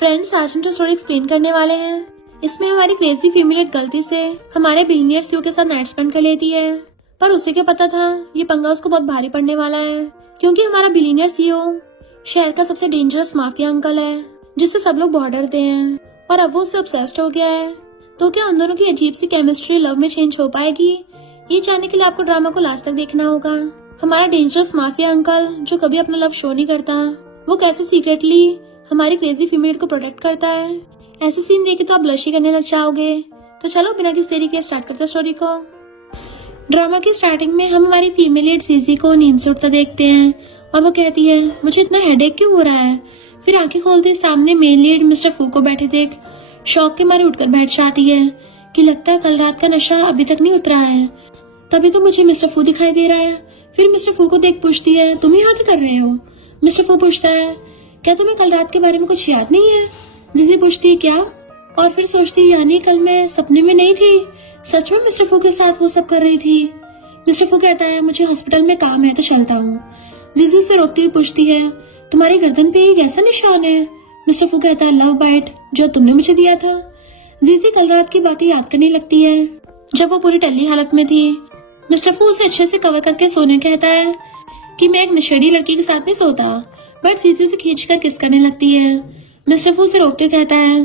Friends, आज हम जो स्टोरी एक्सप्लेन करने वाले हैं, इसमें हमारी क्रेजी फीमेल गलती से हमारे बिलियनियर सीईओ के साथ नाइट स्पेंड कर लेती है। पर उसी को पता था ये पंगा उसको बहुत भारी पड़ने वाला है, क्योंकि हमारा बिलियनियर सीईओ शहर का सबसे डेंजरस माफिया अंकल है, जिससे सब लोग बहुत डरते हैं। और अब वो उससे ऑब्सेस्ड हो गया है। तो क्या उन दोनों की अजीब सी केमिस्ट्री लव में चेंज हो पाएगी? ये जानने के लिए आपको ड्रामा को लास्ट तक देखना होगा। हमारा डेंजरस माफिया अंकल, जो कभी अपना लव शो नहीं करता, वो कैसे सीक्रेटली हमारी क्रेजी फीमेल को प्रोटेक्ट करता है। ऐसे सीन देखे तो आप ब्लश ही करने लग जाओगे। तो चलो बिना किसी देरी के स्टार्ट करते हैं स्टोरी को। ड्रामा की स्टार्टिंग में हम हमारी फीमेल लीड सीजी को नींद से उठता देखते हैं और वो कहती है, मुझे इतना हेडेक क्यों हो रहा है। फिर आंखें खोलते सामने मेन लीड मिस्टर फू को बैठे देख शौक के मारे उठकर बैठ जाती है कि लगता है कल रात का नशा अभी तक नहीं उतरा है। तभी तो मुझे मिस्टर फू दिखाई दे रहा है। फिर मिस्टर फू को देख पूछती है, तुम यहाँ क्या कर रहे हो? मिस्टर फू पूछता है, क्या तुम्हें कल रात के बारे में कुछ याद नहीं है? जिसे पूछती है, क्या? और फिर सोचती है, यानी कल मैं सपने में नहीं थी, सच में मिस्टर फू के साथ वो सब कर रही थी। मिस्टर फू कहता है, मुझे हॉस्पिटल में काम है तो चलता हूँ। जीजी से रोकती हुई पूछती है, तुम्हारी गर्दन पे एक ऐसा निशान है? मिस्टर फू कहता है, लव बाइट जो तुमने मुझे दिया था। जीजी कल रात की बातें याद करने लगती है जब वो पूरी टल्ली हालत में थी। मिस्टर फू उसे अच्छे से कवर करके सोने कहता है कि मैं एक नशेड़ी लड़की के साथ नहीं सोता, बट जीजी उसे खींच कर किस करने लगती है। मिस्टर फू उसे रोकते कहता है,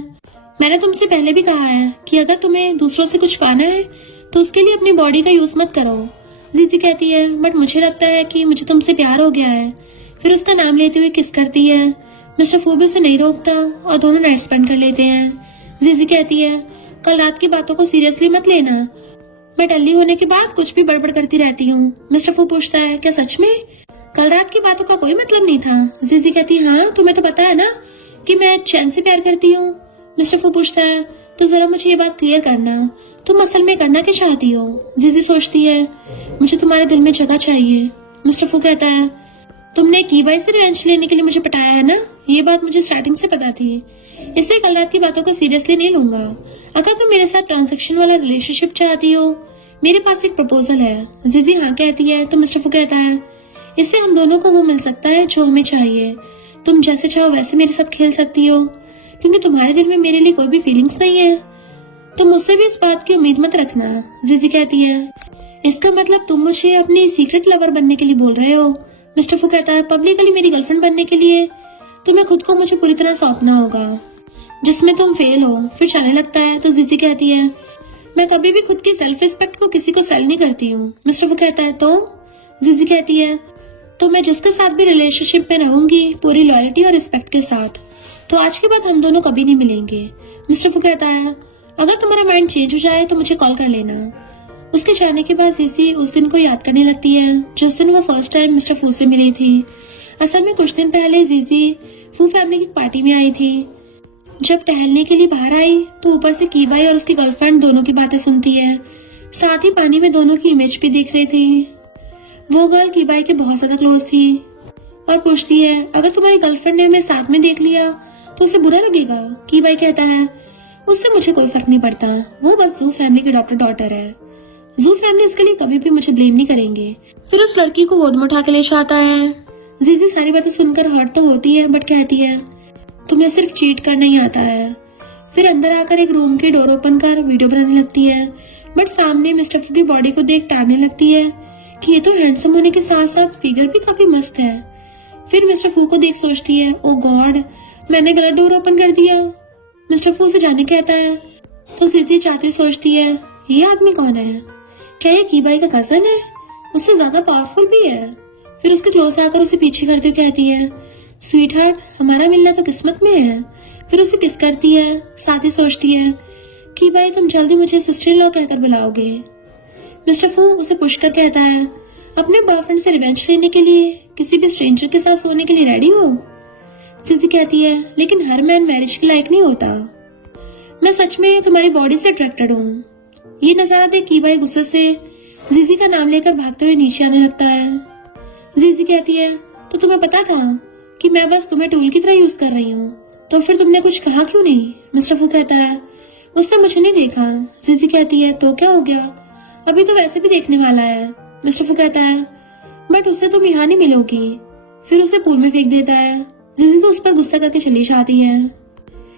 मैंने तुमसे पहले भी कहा है कि अगर तुम्हें दूसरों से कुछ पाना है तो उसके लिए अपनी बॉडी का यूज मत करो। जीजी कहती है, बट मुझे लगता है कि मुझे तुमसे प्यार हो गया है। फिर उसका नाम लेते हुए किस करती है। मिस्टर फू भी उसे नहीं रोकता और दोनों नाइट स्पेंड कर लेते हैं। जीजी कहती है, कल रात की बातों को सीरियसली मत लेना, मैं टल्ली होने के बाद कुछ भी बड़बड़ करती रहती हूँ। मिस्टर फू पूछता है, क्या सच में? कल रात की बातों का कोई मतलब नहीं था। जीजी कहती है, हाँ तुम्हें तो पता है ना कि मैं चैन से प्यार करती हूँ। मिस्टर फू पूछता है, तो जरा मुझे ये बात क्लियर करना, तुम असल में करना क्या चाहती हो? जीजी सोचती है, मुझे तुम्हारे दिल में जगह चाहिए। मिस्टर फू कहता है, तुमने की बाई से रिवेंज लेने के लिए मुझे पटाया है ना? ये बात मुझे स्टार्टिंग से पता थी, इससे कल रात की बातों को सीरियसली नहीं लूंगा। अगर तुम मेरे साथ ट्रांजैक्शन वाला रिलेशनशिप चाहती हो, मेरे पास एक प्रपोजल है। जीजी हाँ कहती है तो मिस्टर फू कहता है, इससे हम दोनों को वो मिल सकता है जो हमें चाहिए। तुम जैसे चाहो वैसे मेरे साथ खेल सकती हो, क्योंकि तुम्हारे दिल में मेरे लिए कोई भी फीलिंग्स नहीं है। तुम मुझसे भी इस बात की उम्मीद मत रखना। जीजी कहती है, इसका मतलब तुम मुझे अपनी सीक्रेट लवर बनने के लिए बोल रहे हो? मिस्टर फू कहता है, पब्लिकली मेरी गर्लफ्रेंड बनने के लिए तुम्हें खुद को मुझे पूरी तरह सौंपना होगा, जिसमें तुम फेल हो। फिर चलने लगता है तो जीजी कहती है, मैं कभी भी खुद की सेल्फ रिस्पेक्ट को किसी को सेल नहीं करती हूँ। मिस्टर फू कहता है, तो? जीजी कहती है, तो मैं जिसके साथ भी रिलेशनशिप में रहूंगी पूरी लॉयल्टी और रिस्पेक्ट के साथ, तो आज के बाद हम दोनों कभी नहीं मिलेंगे। मिस्टर फू कहता है, अगर तुम्हारा माइंड चेंज हो जाए तो मुझे कॉल कर लेना। उसके जाने के बाद जीजी उस दिन को याद करने लगती है जिस दिन वो फर्स्ट टाइम मिस्टर फू से मिली थी। असल में कुछ दिन पहले जीजी फू फैमिली की पार्टी में आई थी। जब टहलने के लिए बाहर आई तो ऊपर से कीबाई और उसकी गर्लफ्रेंड दोनों की बातें सुनती है, साथ ही पानी में दोनों की इमेज भी देख रही थी। वो गर्ल कीबाई के बहुत ज्यादा क्लोज थी और पूछती है, अगर तुम्हारी गर्लफ्रेंड ने हमें साथ में देख लिया तो उसे बुरा लगेगा? कीबाई कहता है, उससे मुझे कोई फर्क नहीं पड़ता, वो बस जू फैमिली की डॉक्टर डॉटर है। जू फैमिली उसके लिए कभी भी मुझे ब्लेम नहीं करेंगे। फिर उस लड़की को गोद में उठा के ले जाता है। जीजी सारी बातें सुनकर हर्ट तो होती है, बट कहती है, तुम्हें सिर्फ चीट करना ही आता है। फिर अंदर आकर एक रूम की डोर ओपन कर वीडियो बनाने लगती है, बट सामने मिस्टर फू की बॉडी को देख ताड़ने लगती है कि ये तो हैंडसम होने के साथ साथ फिगर भी काफी मस्त है। फिर मिस्टर फू को देख सोचती है, ओ गॉड, मैंने गलत डोर ओपन कर दिया। मिस्टर फू से जाने कहता है तो जीजी चाहती सोचती है, ये आदमी कौन है? क्या ये कीबाई का कजन है? उससे ज्यादा पावरफुल भी है। फिर उसके क्लोज आकर उसे पीछे करते हुए कहती है, स्वीट हार्ट, हमारा मिलना तो किस्मत में है। फिर उसे किस करती है, साथ ही सोचती है कि भाई तुम जल्दी मुझे सिस्टर इन लॉ कहकर बुलाओगे। मिस्टर फू उसे पुश कर कहता है, अपने बॉयफ्रेंड से रिवेंज लेने के लिए किसी भी स्ट्रेंजर के साथ सोने के लिए रेडी हो? जीजी कहती है, लेकिन हर मैन मैरिज के लायक नहीं होता, मैं सच में तुम्हारी बॉडी से अट्रैक्टेड हूँ। ये नजारा देख कीबाई गुस्से से जीजी का नाम लेकर भागते हुए नीचे आने लगता है। जीजी कहती है, तो तुम्हें पता था कि मैं बस तुम्हें टूल की तरह यूज कर रही हूँ, तो फिर तुमने कुछ कहा क्यों नहीं? मिस्टर फू कहता है, उसने मुझे नहीं देखा। जीजी कहती है, तो क्या हो गया, अभी तो वैसे भी देखने वाला है। मिस्टर फू कहता है, बट उससे तुम यहाँ नहीं मिलोगी। फिर उसे पूल में फेंक देता है। जीजी तो उस पर गुस्सा करके चली जाती है।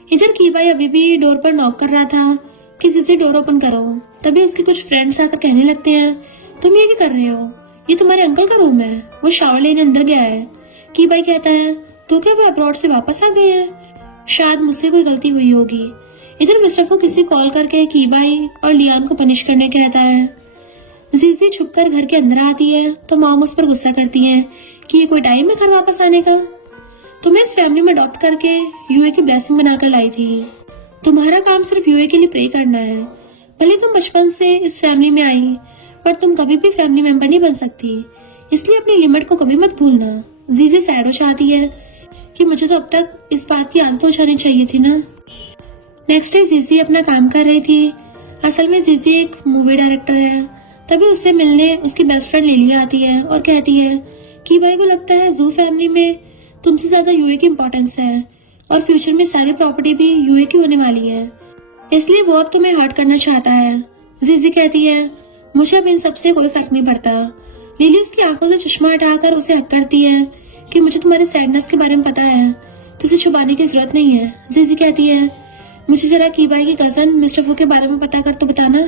इधर कीबाई अभी भी डोर पर नॉक कर रहा था कि जीजी डोर ओपन करो। तभी उसके कुछ फ्रेंड्स आकर कहने लगते हैं, तुम ये क्या कर रहे हो, ये तुम्हारे अंकल का रूम है, वो शावर लेने अंदर गया है। कीबाई कहता है, तो क्या वो अब्रॉड से वापस आ गए हैं, शायद मुझसे कोई गलती हुई होगी। इधर मिस्टर फू किसी कॉल करके कीबाई और लियान को पनिश करने कहता है। जीजी छुपकर घर के अंदर आती है तो मॉम उस पर गुस्सा करती है कि ये कोई टाइम है घर वापस आने का, तुम्हें इस फैमिली में अडॉप्ट करके यूए की ब्लेसिंग बनाकर लाई थी, तुम्हारा काम सिर्फ यूए के लिए प्रे करना है। भले तुम बचपन से इस फैमिली में आई, पर तुम कभी भी फैमिली मेंबर नहीं बन सकती, इसलिए अपनी लिमिट को कभी मत भूलना। जीजी सैड हो जाती है कि मुझे तो अब तक इस बात की आदत हो जानी चाहिए थी ना। नेक्स्ट डे जीजी अपना काम कर रही थी। असल में जीजी एक मूवी डायरेक्टर है। तभी उससे मिलने उसकी बेस्ट फ्रेंड लिलिया आती है और कहती है कि भाई को लगता है जू फैमिली में तुमसे ज्यादा यूए की इम्पोर्टेंस है और फ्यूचर में सारी प्रॉपर्टी भी यूए की होने वाली है, इसलिए वो अब तुम्हें हर्ट करना चाहता है। जीजी कहती है, मुझे अब इन सबसे कोई फर्क नहीं पड़ता। लिली उसकी आंखों से चश्मा हटाकर उसे हक करती है कि मुझे तुम्हारे सैडनेस के बारे में पता है, तुझे छुपाने की जरूरत नहीं है। जीजी कहती है, मुझे जरा कीबाई की कजन मिस्टर फू के बारे में पता कर तो बताना।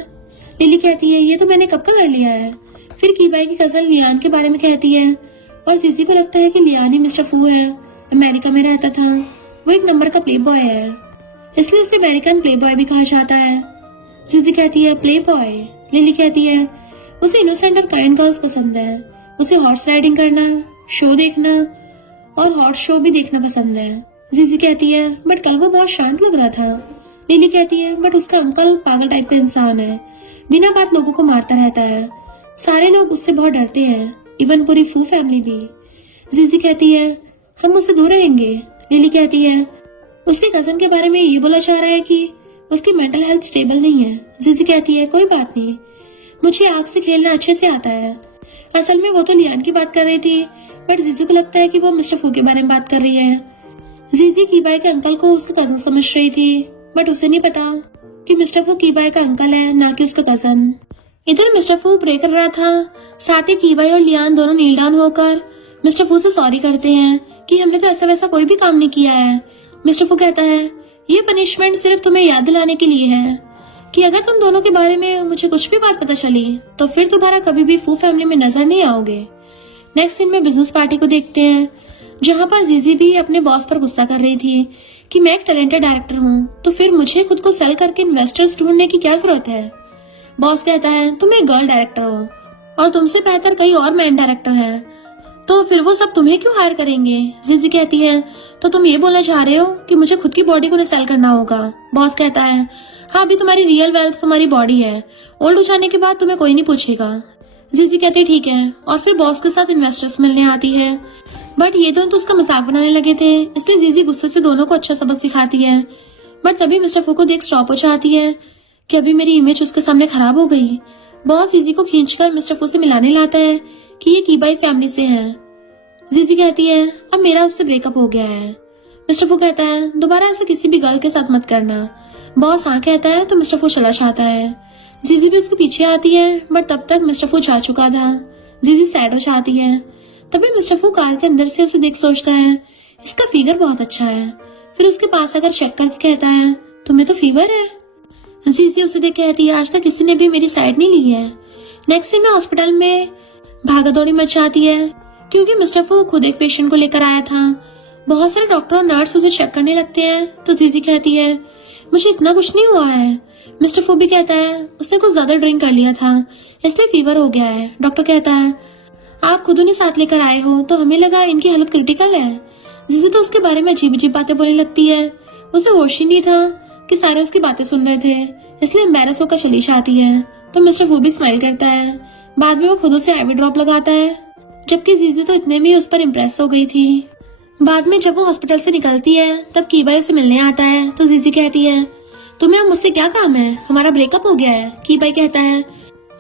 लिली कहती है, ये तो मैंने कब का कर लिया है। फिर कीबाई की कजन लियान के बारे में कहती है और जीजी को लगता है कि लियान ही मिस्टर फू है, अमेरिका में रहता था, वो एक नंबर का प्ले बॉय है, इसलिए उसे अमेरिकन प्ले बॉय भी कहा जाता है। जीजी कहती है, प्ले बॉय। लिली कहती है, उसे इनोसेंट और काइंड गर्ल्स पसंद है, उसे हॉर्स राइडिंग करना, शो देखना और हॉट शो भी देखना पसंद है। जीजी कहती है, बट कल वो बहुत शांत लग रहा था। लिली कहती है, बट उसका अंकल पागल टाइप का इंसान है, बिना बात लोगों को मारता रहता है, सारे लोग उससे बहुत डरते हैं, इवन पूरी फू फैमिली भी। जीजी कहती है, हम उससे दूर रहेंगे। लिली कहती है, उसके कजन के बारे में ये बोला जा रहा है कि उसकी मेंटल हेल्थ स्टेबल नहीं है। जीजी कहती है, कोई बात नहीं, मुझे आग से खेलना अच्छे से आता है। असल में वो तो लियान की बात कर रही थी, बट जीजी को लगता है कि वो मिस्टर फू के बारे में बात कर रही है। जीजी कीबाई के अंकल को उसका कजन समझ रही थी, बट उसे नहीं पता कि मिस्टर फू कीबाई का अंकल है, ना कि उसका कजन। इधर मिस्टर फू प्रे कर रहा था, साथ ही कीबाई और लियान दोनों नील डाउन होकर मिस्टर फू से सॉरी करते हैं कि हमने तो ऐसा वैसा कोई भी काम नहीं किया है। मिस्टर फू कहता है, ये पनिशमेंट सिर्फ तुम्हें याद दिलाने के लिए है कि अगर तुम दोनों के बारे में मुझे कुछ भी बात पता चली तो फिर दोबारा कभी भी फू फैमिली में नजर नहीं आओगे। नेक्स्ट सीन में बिजनेस पार्टी को देखते हैं, जहाँ पर जीजी भी अपने बॉस पर गुस्सा कर रही थी कि मैं एक टैलेंटेड डायरेक्टर हूँ, तो फिर मुझे खुद को सेल करके इन्वेस्टर्स ढूंढने की क्या जरूरत है। बॉस कहता है, तुम एक गर्ल डायरेक्टर हो और तुमसे बेहतर कई और मैन डायरेक्टर हैं, तो फिर वो सब तुम्हें क्यों हायर करेंगे। जीजी कहती है, तो तुम ये बोलना चाह रहे हो कि मुझे खुद की बॉडी को सेल करना होगा। बॉस कहता है, हाँ, अभी तुम्हारी रियल वेल्थ तुम्हारी बॉडी है, ओल्ड हो जाने के बाद तुम्हें कोई नहीं पूछेगा। जीजी कहती है, ठीक है, और फिर बॉस के साथ इन्वेस्टर्स मिलने आती है, बट ये दोनों तो उसका मजाक बनाने लगे थे, इसलिए जीजी गुस्से से दोनों को अच्छा सबक सिखाती है। बट तभी मिस्टर फू को देख स्टॉप हो जाती है कि अभी मेरी इमेज उसके सामने खराब हो गई। बॉस जीजी को खींचकर मिस्टर फू से मिलाने लाता है कि ये कीबाई फैमिली से है। जीजी कहती है, अब मेरा उससे ब्रेकअप हो गया है। मिस्टर फू कहता है, दोबारा ऐसा किसी भी गर्ल के साथ मत करना। बॉस हाँ कहता है तो मिस्टर फू चला जाता है। जीजी भी उसके पीछे आती है, बट तब तक मिस्टर फू जा चुका था। जीजी सैड हो जाती है। तभी मिस्टर फू कार के अंदर से उसे देख सोचता है, इसका फिगर बहुत अच्छा है। फिर उसके पास आकर चेक करके कहता है, तुम्हें तो फीवर है। जीजी उसे देख कहती है, आज तक किसी ने भी मेरी साइड नहीं ली है। नेक्स्ट सीन में हॉस्पिटल में भागा दौड़ी मच जाती है, क्योंकि मिस्टर फू खुद एक पेशेंट को लेकर आया था। बहुत सारे डॉक्टर और नर्स उसे चेक करने लगते हैं, तो जीजी कहती है, मुझे इतना कुछ नहीं हुआ है। मिस्टर फू भी कहता है, उसने कुछ ज्यादा ड्रिंक कर लिया था, इसलिए फीवर हो गया है। डॉक्टर कहता है, आप खुद उन्हें साथ लेकर आए हो, तो हमें लगा इनकी हालत क्रिटिकल है। जीजी तो उसके बारे में अजीब अजीब बातें बोलने लगती है। उसे होश ही नहीं था कि सारे उसकी बातें सुन रहे थे, इसलिए एम्बैरस होकर चली जाती है। तो मिस्टर फू भी स्माइल करता है। बाद में वो खुद उसे आईवी ड्रॉप लगाता है, जबकि जीजी तो इतने में उस पर इम्प्रेस हो गई थी। बाद में जब वो हॉस्पिटल से निकलती है, तब कीबाई उसे मिलने आता है, तो जीजी कहती है, तुम्हें मुझसे क्या काम है, हमारा ब्रेकअप हो गया है। कीबाई कहता है,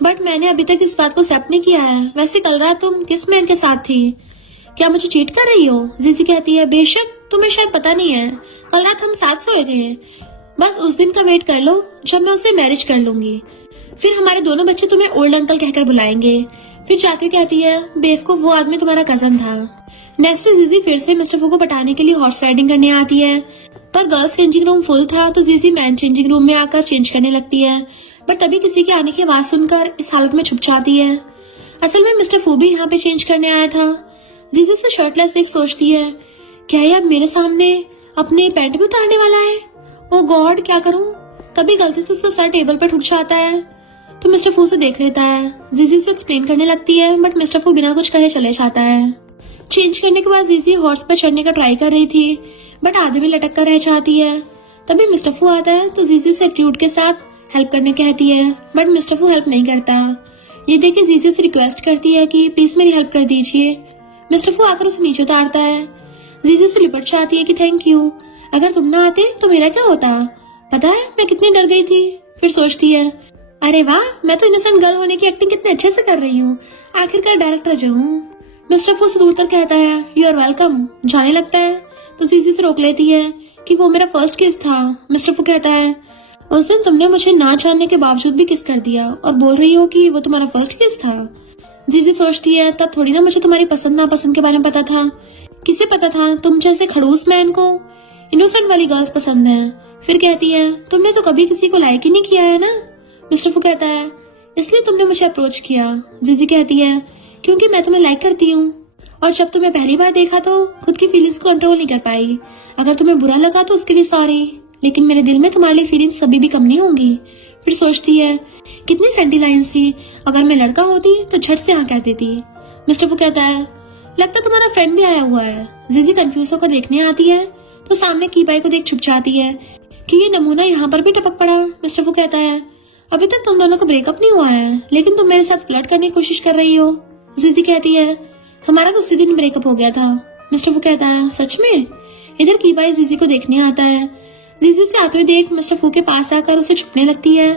बट मैंने अभी तक इस बात को एक्सेप्ट नहीं किया है। वैसे कल रात तुम किस मैन के साथ थी, क्या मुझे चीट कर रही हो। जीजी कहती है, बेशक, तुम्हें शायद पता नहीं है, कल रात हम साथ सोए थे। बस उस दिन का वेट कर लो जब मैं उससे मैरिज कर लूंगी, फिर हमारे दोनों बच्चे तुम्हें ओल्ड अंकल कहकर बुलाएंगे। फिर जाती कहती है, बेवकूफ, वो आदमी तुम्हारा कजन था। नेक्स्ट जीजी फिर से मिस्टर फू को पटाने के लिए हॉर्स राइडिंग करने आती है। पर गर्ल्स चेंजिंग रूम फुल था तो जीजी मैन चेंजिंग रूम में आकर चेंज करने लगती है, पर तभी किसी के आने की आवाज सुनकर इस हालत में छुप जाती है। असल में मिस्टर फू भी यहाँ पे चेंज करने आया था। जीजी से शर्टलेस देख सोचती है, क्या ये अब मेरे सामने अपने पैंट भी उतारने वाला है? ओ गॉड, क्या करूं? तभी गलती से उसका सर टेबल पर ठुक जाता है तो मिस्टर फू से देख लेता है। जीजी से एक्सप्लेन करने लगती है, बट मिस्टर फू बिना कुछ कहे चले जाता है। चेंज करने के बाद जीजी हॉर्स पर चढ़ने का ट्राई कर रही थी, बट आधे में लटक कर रह जाती है। तभी मिस्टर फू आता है तो जीजी से एटीट्यूड के साथ हेल्प करने कहती है, बट मिस्टर फू हेल्प नहीं करता। ये देख के जीजी से रिक्वेस्ट करती है कि प्लीज मेरी हेल्प कर दीजिए। मिस्टर फू आकर उसे नीचे उतारता है। जीजी से लिपट चाहती है कि थैंक यू, अगर तुम ना आते तो मेरा क्या होता? पता है मैं कितनी डर गई थी। फिर सोचती है, अरे वाह, मैं तो इनोसेंट गर्ल होने की एक्टिंग कितने अच्छे से कर रही हूँ, आखिरकार डायरेक्टर जो हूँ। मिस्टर फू से दूर कर कहता है, यू आर वेलकम। जाने लगता है तो जीजी से रोक लेती है कि वो मेरा फर्स्ट किस था। मिस्टर फू कहता है, उस दिन तुमने मुझे ना जानने के बावजूद भी किस कर दिया और बोल रही हो कि वो तुम्हारा फर्स्ट किस था। जीजी सोचती है, तब थोड़ी ना मुझे तुम्हारी पसंद नापसंद के बारे में पता था। किसे पता था तुम जैसे खड़ूस मैन को इनोसेंट वाली गर्ल्स पसंद है। फिर कहती है, तुमने तो कभी किसी को लाइक ही नहीं किया है ना। मिस्टर फू कहता है, इसलिए तुमने मुझे अप्रोच किया। जीजी कहती है, क्योंकि मैं तुम्हें लाइक करती हूँ, और जब तुम्हें पहली बार देखा तो खुद की फीलिंग्स को कंट्रोल नहीं कर पाई। अगर तुम्हें बुरा लगा तो उसके लिए सॉरी, लेकिन मेरे दिल में तुम्हारे लिए फीलिंग्स कभी भी कम नहीं होंगी। फिर सोचती है, कितनी सैंडी लाइन्स थी, अगर मैं लड़का होती तो झट से हाँ कह देती। मिस्टर फू कहता है, लगता तुम्हारा फ्रेंड भी आया हुआ है। जीजी कंफ्यूज होकर देखने आती है तो सामने कीबाई को देख छुप जाती है कि ये नमूना यहाँ पर भी टपक पड़ा। मिस्टर फू कहता है, अभी तक तुम दोनों का ब्रेकअप नहीं हुआ है, लेकिन तुम मेरे साथ फ्लर्ट करने की कोशिश कर रही हो। जीजी कहती है, हमारा तो उसी दिन ब्रेकअप हो गया था। मिस्टर फू कहता है, सच में? इधर कीबाई जीजी को देखने आता है। जीजी से आते हुए देख मिस्टर फू के पास आकर उसे छुपने लगती है।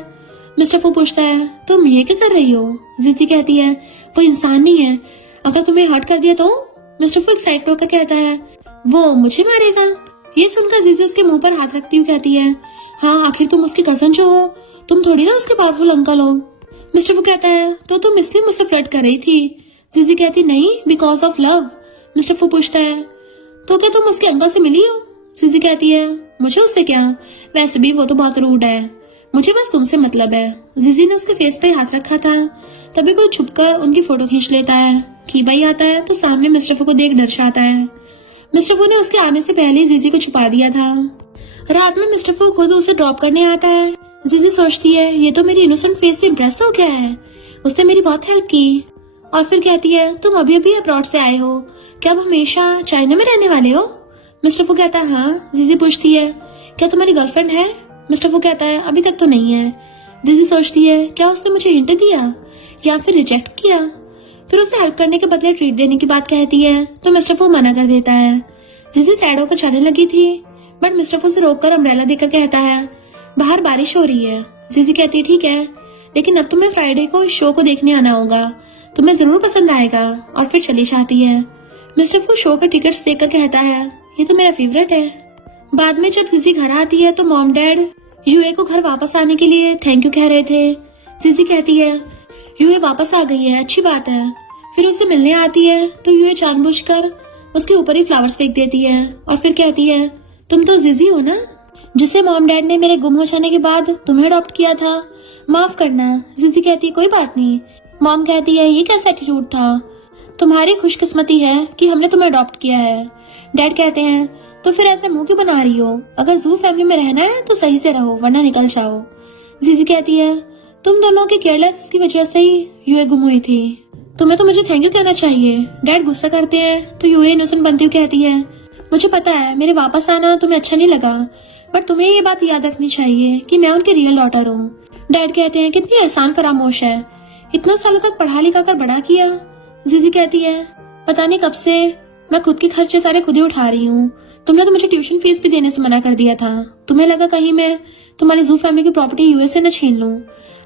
मिस्टर फू पूछता है, तुम ये क्या कर रही हो? जीजी कहती है, वो इंसान नहीं है, अगर तुम्हें हर्ट कर दिया तो? मिस्टर फू एक्साइटेड होकर कहता है, वो मुझे मारेगा। ये सुनकर जीजी उसके मुंह पर हाथ रखती हुई कहती है, हाँ, आखिर तुम उसकी कजन जो हो, तुम थोड़ी ना उसके पावरफुल अंकल हो। मिस्टर फू कहता है, तो तुम इसलिए मुझसे फ्लर्ट कर रही थी? जीजी कहती, नहीं, बिकॉज ऑफ लव। मिस्टर फू पूछता है, तो क्या तुम उसके अंकल से मिली हो? जीजी कहती है, मुझे उससे क्या, वैसे भी वो तो बहुत रूड है, मुझे बस तुमसे मतलब है। जीजी ने उसके फेस पे हाथ रखा था, तभी कोई छुपकर उनकी फोटो खींच लेता है। कीबाई आता है तो सामने मिस्टर फू को देख डर जाता है। मिस्टर फू ने उसके आने से पहले जीजी को छुपा दिया था। रात में मिस्टर फू खुद उसे ड्रॉप करने आता है। जीजी सोचती है, ये तो मेरी इनोसेंट फेस से इम्प्रेस हो गया है, उसने मेरी बहुत हेल्प की। और फिर कहती है, तुम अभी अभी अब्रॉड से आए हो, क्या अब हमेशा चाइना में रहने वाले हो? मिस्टर फू कहता है, हाँ। जीजी पूछती है, क्या तुम्हारी गर्लफ्रेंड है? मिस्टर फू कहता है, अभी तक तो नहीं है। जीजी सोचती है, क्या उसने मुझे हिंट दिया या फिर रिजेक्ट किया? फिर उसे हेल्प करने के बदले ट्रीट देने की बात कहती है तो मिस्टर फू मना कर देता है। जीजी सैड होकर जाने लगी थी, बट मिस्टर फू से रोककर अम्ब्रेला देकर कहता है, बाहर बारिश हो रही है। जीजी कहती है, ठीक है, लेकिन अब तुम्हें फ्राइडे को इस शो को देखने आना होगा, तुम्हें जरूर पसंद आएगा। और फिर चली जाती है। मिस्टर फू शो का टिकट्स देखकर कहता है, ये तो मेरा फेवरेट है। बाद में जब जीजी घर आती है तो मॉम डैड यूए को घर वापस आने के लिए थैंक यू कह रहे थे। जीजी कहती है, यूए वापस आ गई है, अच्छी बात है। फिर उससे मिलने आती है तो यूए जानबूझकर उसके ऊपर ही फ्लावर्स फेंक देती है और फिर कहती है, तुम तो जीजी हो ना, जिसे मॉम डैड ने मेरे गुम हो जाने के बाद तुम्हें अडॉप्ट किया था, माफ करना। जीजी कहती है, कोई बात नहीं। मॉम कहती है, ये कैसा एटीट्यूड था, तुम्हारी खुशकिस्मती है कि हमने तुम्हें अडॉप्ट किया है। डैड कहते हैं, तो फिर ऐसे मुंह क्यों बना रही हो, अगर जू फैमिली में रहना है तो सही से रहो वरना निकल जाओ। जीजी कहती है, तुम दोनों के केयरलेस की वजह से ही यूए गुम हुई थी, तुम्हें तो मुझे थैंक यू कहना चाहिए। डैड गुस्सा करते हैं तो यूए इनोसेंट बनती हुई कहती है, मुझे पता है मेरे वापस आना तुम्हें अच्छा नहीं लगा, पर तुम्हें ये बात याद रखनी चाहिए कि मैं उनकी रियल डॉटर हूँ। डैड कहते हैं, कितनी एहसान फरामोश है, इतना सालों तक पढ़ा लिखा कर बड़ा किया। जीजी कहती है, पता नहीं कब से मैं खुद के खर्चे सारे खुद ही उठा रही हूँ, तुमने तो मुझे ट्यूशन फीस भी देने से मना कर दिया था, तुम्हें लगा कहीं मैं तुम्हारी जू फैमिली की प्रॉपर्टी यूएस से न छीन लूं।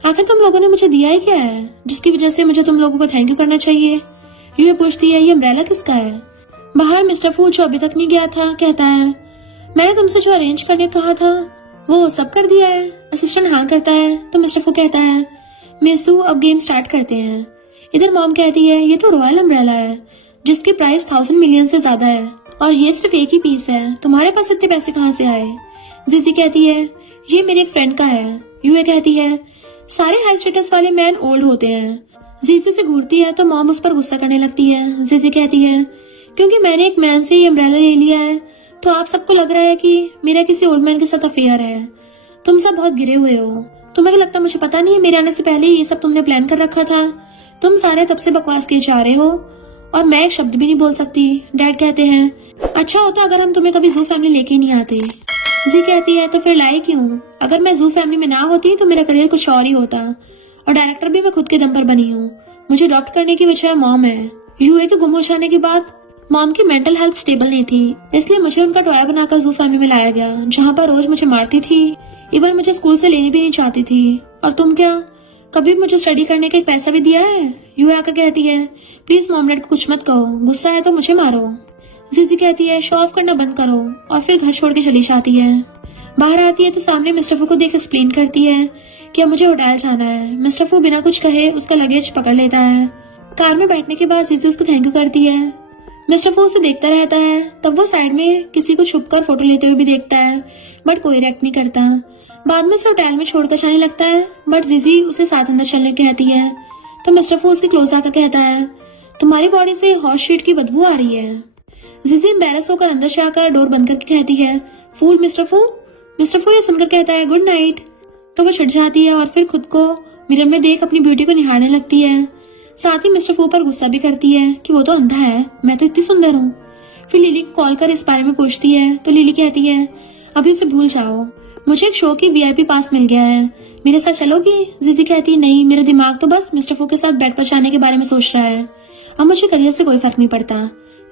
आखिर तुम लोगों ने मुझे दिया ही क्या है जिसकी वजह से मुझे तुम लोगों को थैंक यू करना चाहिए? यूए पूछती है, ये अम्ब्रेला किसका है? बाहर मिस्टर फू जो अभी तक नहीं गया था कहता है, मैंने तुमसे जो अरेंज करने कहा था वो सब कर दिया है। असिस्टेंट हाँ करता है तो मिस्टर फू कहता है, मिस जू अब गेम स्टार्ट करते हैं। इधर मॉम कहती है, ये तो रॉयल अम्ब्रेला है जिसकी प्राइस 1000 मिलियन से ज्यादा है, और ये सिर्फ एक ही पीस है, तुम्हारे पास इतने पैसे कहाँ से आए? जीजी कहती है ये मेरे एक फ्रेंड का है। यूए कहती है सारे हाई स्टेटस वाले मैन ओल्ड होते हैं। जीजी से घूरती है तो मॉम उस पर गुस्सा करने लगती है। जीजी कहती है क्योंकि मैंने एक मैन से ये अम्ब्रेला ले लिया है तो आप सबको लग रहा है कि मेरा किसी ओल्ड मैन के साथ अफेयर है। तुम सब बहुत गिरे हुए हो। तुम्हें क्या लगता मुझे पता नहीं है? मेरे आने से पहले ये सब तुमने प्लान कर रखा था। तुम सारे तब से बकवास किए जा रहे हो और मैं एक शब्द भी नहीं बोल सकती। डैड कहते हैं अच्छा होता अगर हम तुम्हें कभी जू फैमिली लेके ही नहीं आते। जी कहती है तो फिर लाई क्यों? अगर मैं जू फैमिली में ना होती तो मेरा करियर कुछ और ही होता और डायरेक्टर भी मैं खुद के दम पर बनी हूँ। मुझे अडॉप्ट करने की वजह मॉम है। यूए के गुम हो जाने के बाद मॉम की मेंटल हेल्थ स्टेबल नहीं थी, इसलिए मुझे उनका टॉय बनाकर जू फैमिली में लाया गया, जहाँ पर रोज मुझे मारती थी, इवन मुझे स्कूल से लेने भी नहीं चाहती थी। और तुम क्या कभी मुझे स्टडी करने का एक पैसा भी दिया है? यूए आकर कहती है प्लीज मॉम डैड को कुछ मत कहो, गुस्सा है तो मुझे मारो। जीजी कहती है शो ऑफ करना बंद करो और फिर घर छोड़ के चली जाती है। बाहर आती है तो सामने मिस्टर फू को देख एक्सप्लेन करती है कि अब मुझे होटल जाना है। मिस्टर फू बिना कुछ कहे उसका लगेज पकड़ लेता है। कार में बैठने के बाद जीजी उसको थैंक यू करती है। मिस्टर फू उसे देखता रहता है, तब वो साइड में किसी को छुपकर फोटो लेते हुए भी देखता है बट कोई रिएक्ट नहीं करता। बाद में उसे होटल में छोड़कर जाने लगता है बट जीजी उसे साथ अंदर चलने कहती है तो मिस्टर फू उसके क्लोज आकर कहता है तुम्हारी बॉडी से हॉट शीट की बदबू आ रही है। जीजी एम्बैरस होकर अंदर से आकर डोर बंद करके कहती है फूल मिस्टर फू। मिस्टर फू ये सुनकर कहता है गुड नाइट। तो वो छिड़ जाती है और फिर खुद को मिरर में देख अपनी ब्यूटी को निहारने लगती है। साथ ही मिस्टर फू पर गुस्सा भी करती है कि वो तो अंधा है, मैं तो इतनी सुंदर हूँ। फिर लिली को कॉल कर इस बारे में पूछती है तो लिली कहती है अभी उसे भूल जाओ, मुझे एक शो की वीआईपी पास मिल गया है, मेरे साथ चलोगी? जीजी कहती है नहीं, मेरा दिमाग तो बस मिस्टर फू के साथ बेड पर जाने के बारे में सोच रहा है, अब मुझे करियर से कोई फर्क नहीं पड़ता।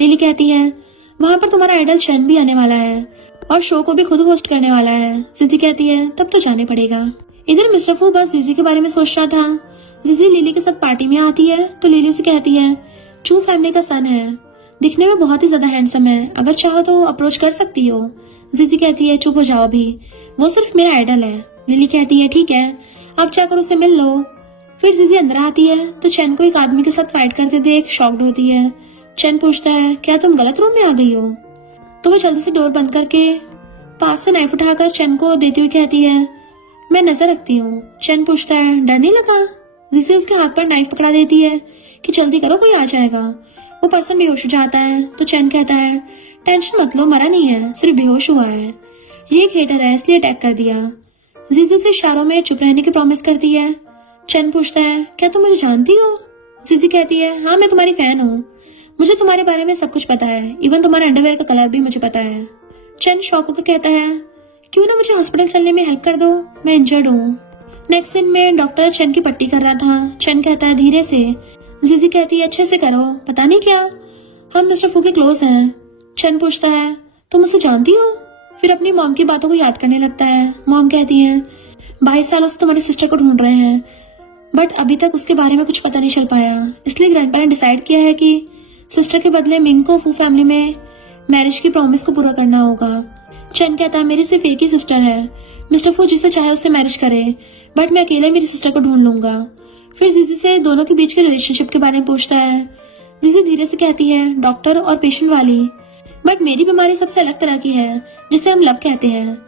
लिली कहती है वहाँ पर तुम्हारा आइडल चैन भी आने वाला है और शो को भी खुद होस्ट करने वाला है। जीजी कहती है तब तो जाने पड़ेगा। इधर मिस्टर फू बस जीजी के बारे में सोच रहा था। जीजी लिली के साथ पार्टी में आती है तो लिली उसे कहती है चू फैमिली का सन है, दिखने में बहुत ही ज्यादा हैंडसम है, अगर चाहो तो अप्रोच कर सकती हो। जीजी कहती है चुप हो जाओ भी, वो सिर्फ मेरा आइडल है। लिली कहती है ठीक है, अब जाकर उससे मिल लो। फिर जीजी अंदर आती है तो चैन को एक आदमी के साथ फाइट करते देख शॉक्ड होती है। चैन पूछता है क्या तुम गलत रूम में आ गई हो? तो वो जल्दी से डोर बंद करके पास से नाइफ उठाकर चैन को देती हुई कहती है मैं नजर रखती हूँ। चैन पूछता है डर नहीं लगा? जिसे उसके हाथ पर नाइफ पकड़ा देती है कि जल्दी करो कोई आ जाएगा। वो पर्सन बेहोश हो जाता है तो चैन कहता है टेंशन मत लो, मरा नहीं है, सिर्फ बेहोश हुआ है, ये एक हेटर है इसलिए अटैक कर दिया। जीजी से इशारों में चुप रहने की प्रॉमिस करती है। चैन पूछता है क्या तुम मुझे जानती हो? जीजी कहती है हाँ मैं तुम्हारी फैन हूँ, मुझे तुम्हारे बारे में सब कुछ पता है, इवन तुम्हारे अंडरवेयर का कलर भी मुझे पता है। चैन शॉक होकर कहता है क्यों ना मुझे हॉस्पिटल चलने में हेल्प कर दो, मैं इंजर्ड हूँ। नेक्स्ट सीन में डॉक्टर चैन की पट्टी कर रहा था। चैन कहता है धीरे से। जीजी कहती है अच्छे से करो, पता नहीं क्या हम मिस्टर फू के क्लोज हैं। चैन पूछता है तुम उसे जानती हो? फिर अपनी मॉम की बातों को याद करने लगता है। मॉम कहती है 22 सालों से तुम्हारी सिस्टर को ढूंढ रहे हैं बट अभी तक उसके बारे में कुछ पता नहीं चल पाया, इसलिए ग्रैंडपा ने डिसाइड किया है कि सिस्टर के बदले मिंग को फू फैमिली में मैरिज की प्रॉमिस को पूरा करना होगा। चैन कहता है मेरी सिर्फ एक ही सिस्टर है, मिस्टर फू जिससे चाहे उससे मैरिज करे, बट मैं अकेले मेरी सिस्टर को ढूंढ लूंगा। फिर जीजी से दोनों के बीच के रिलेशनशिप के बारे में पूछता है। जीजी धीरे से कहती है डॉक्टर और पेशेंट वाली, बट मेरी बीमारी सबसे अलग तरह की है जिसे हम लव कहते हैं।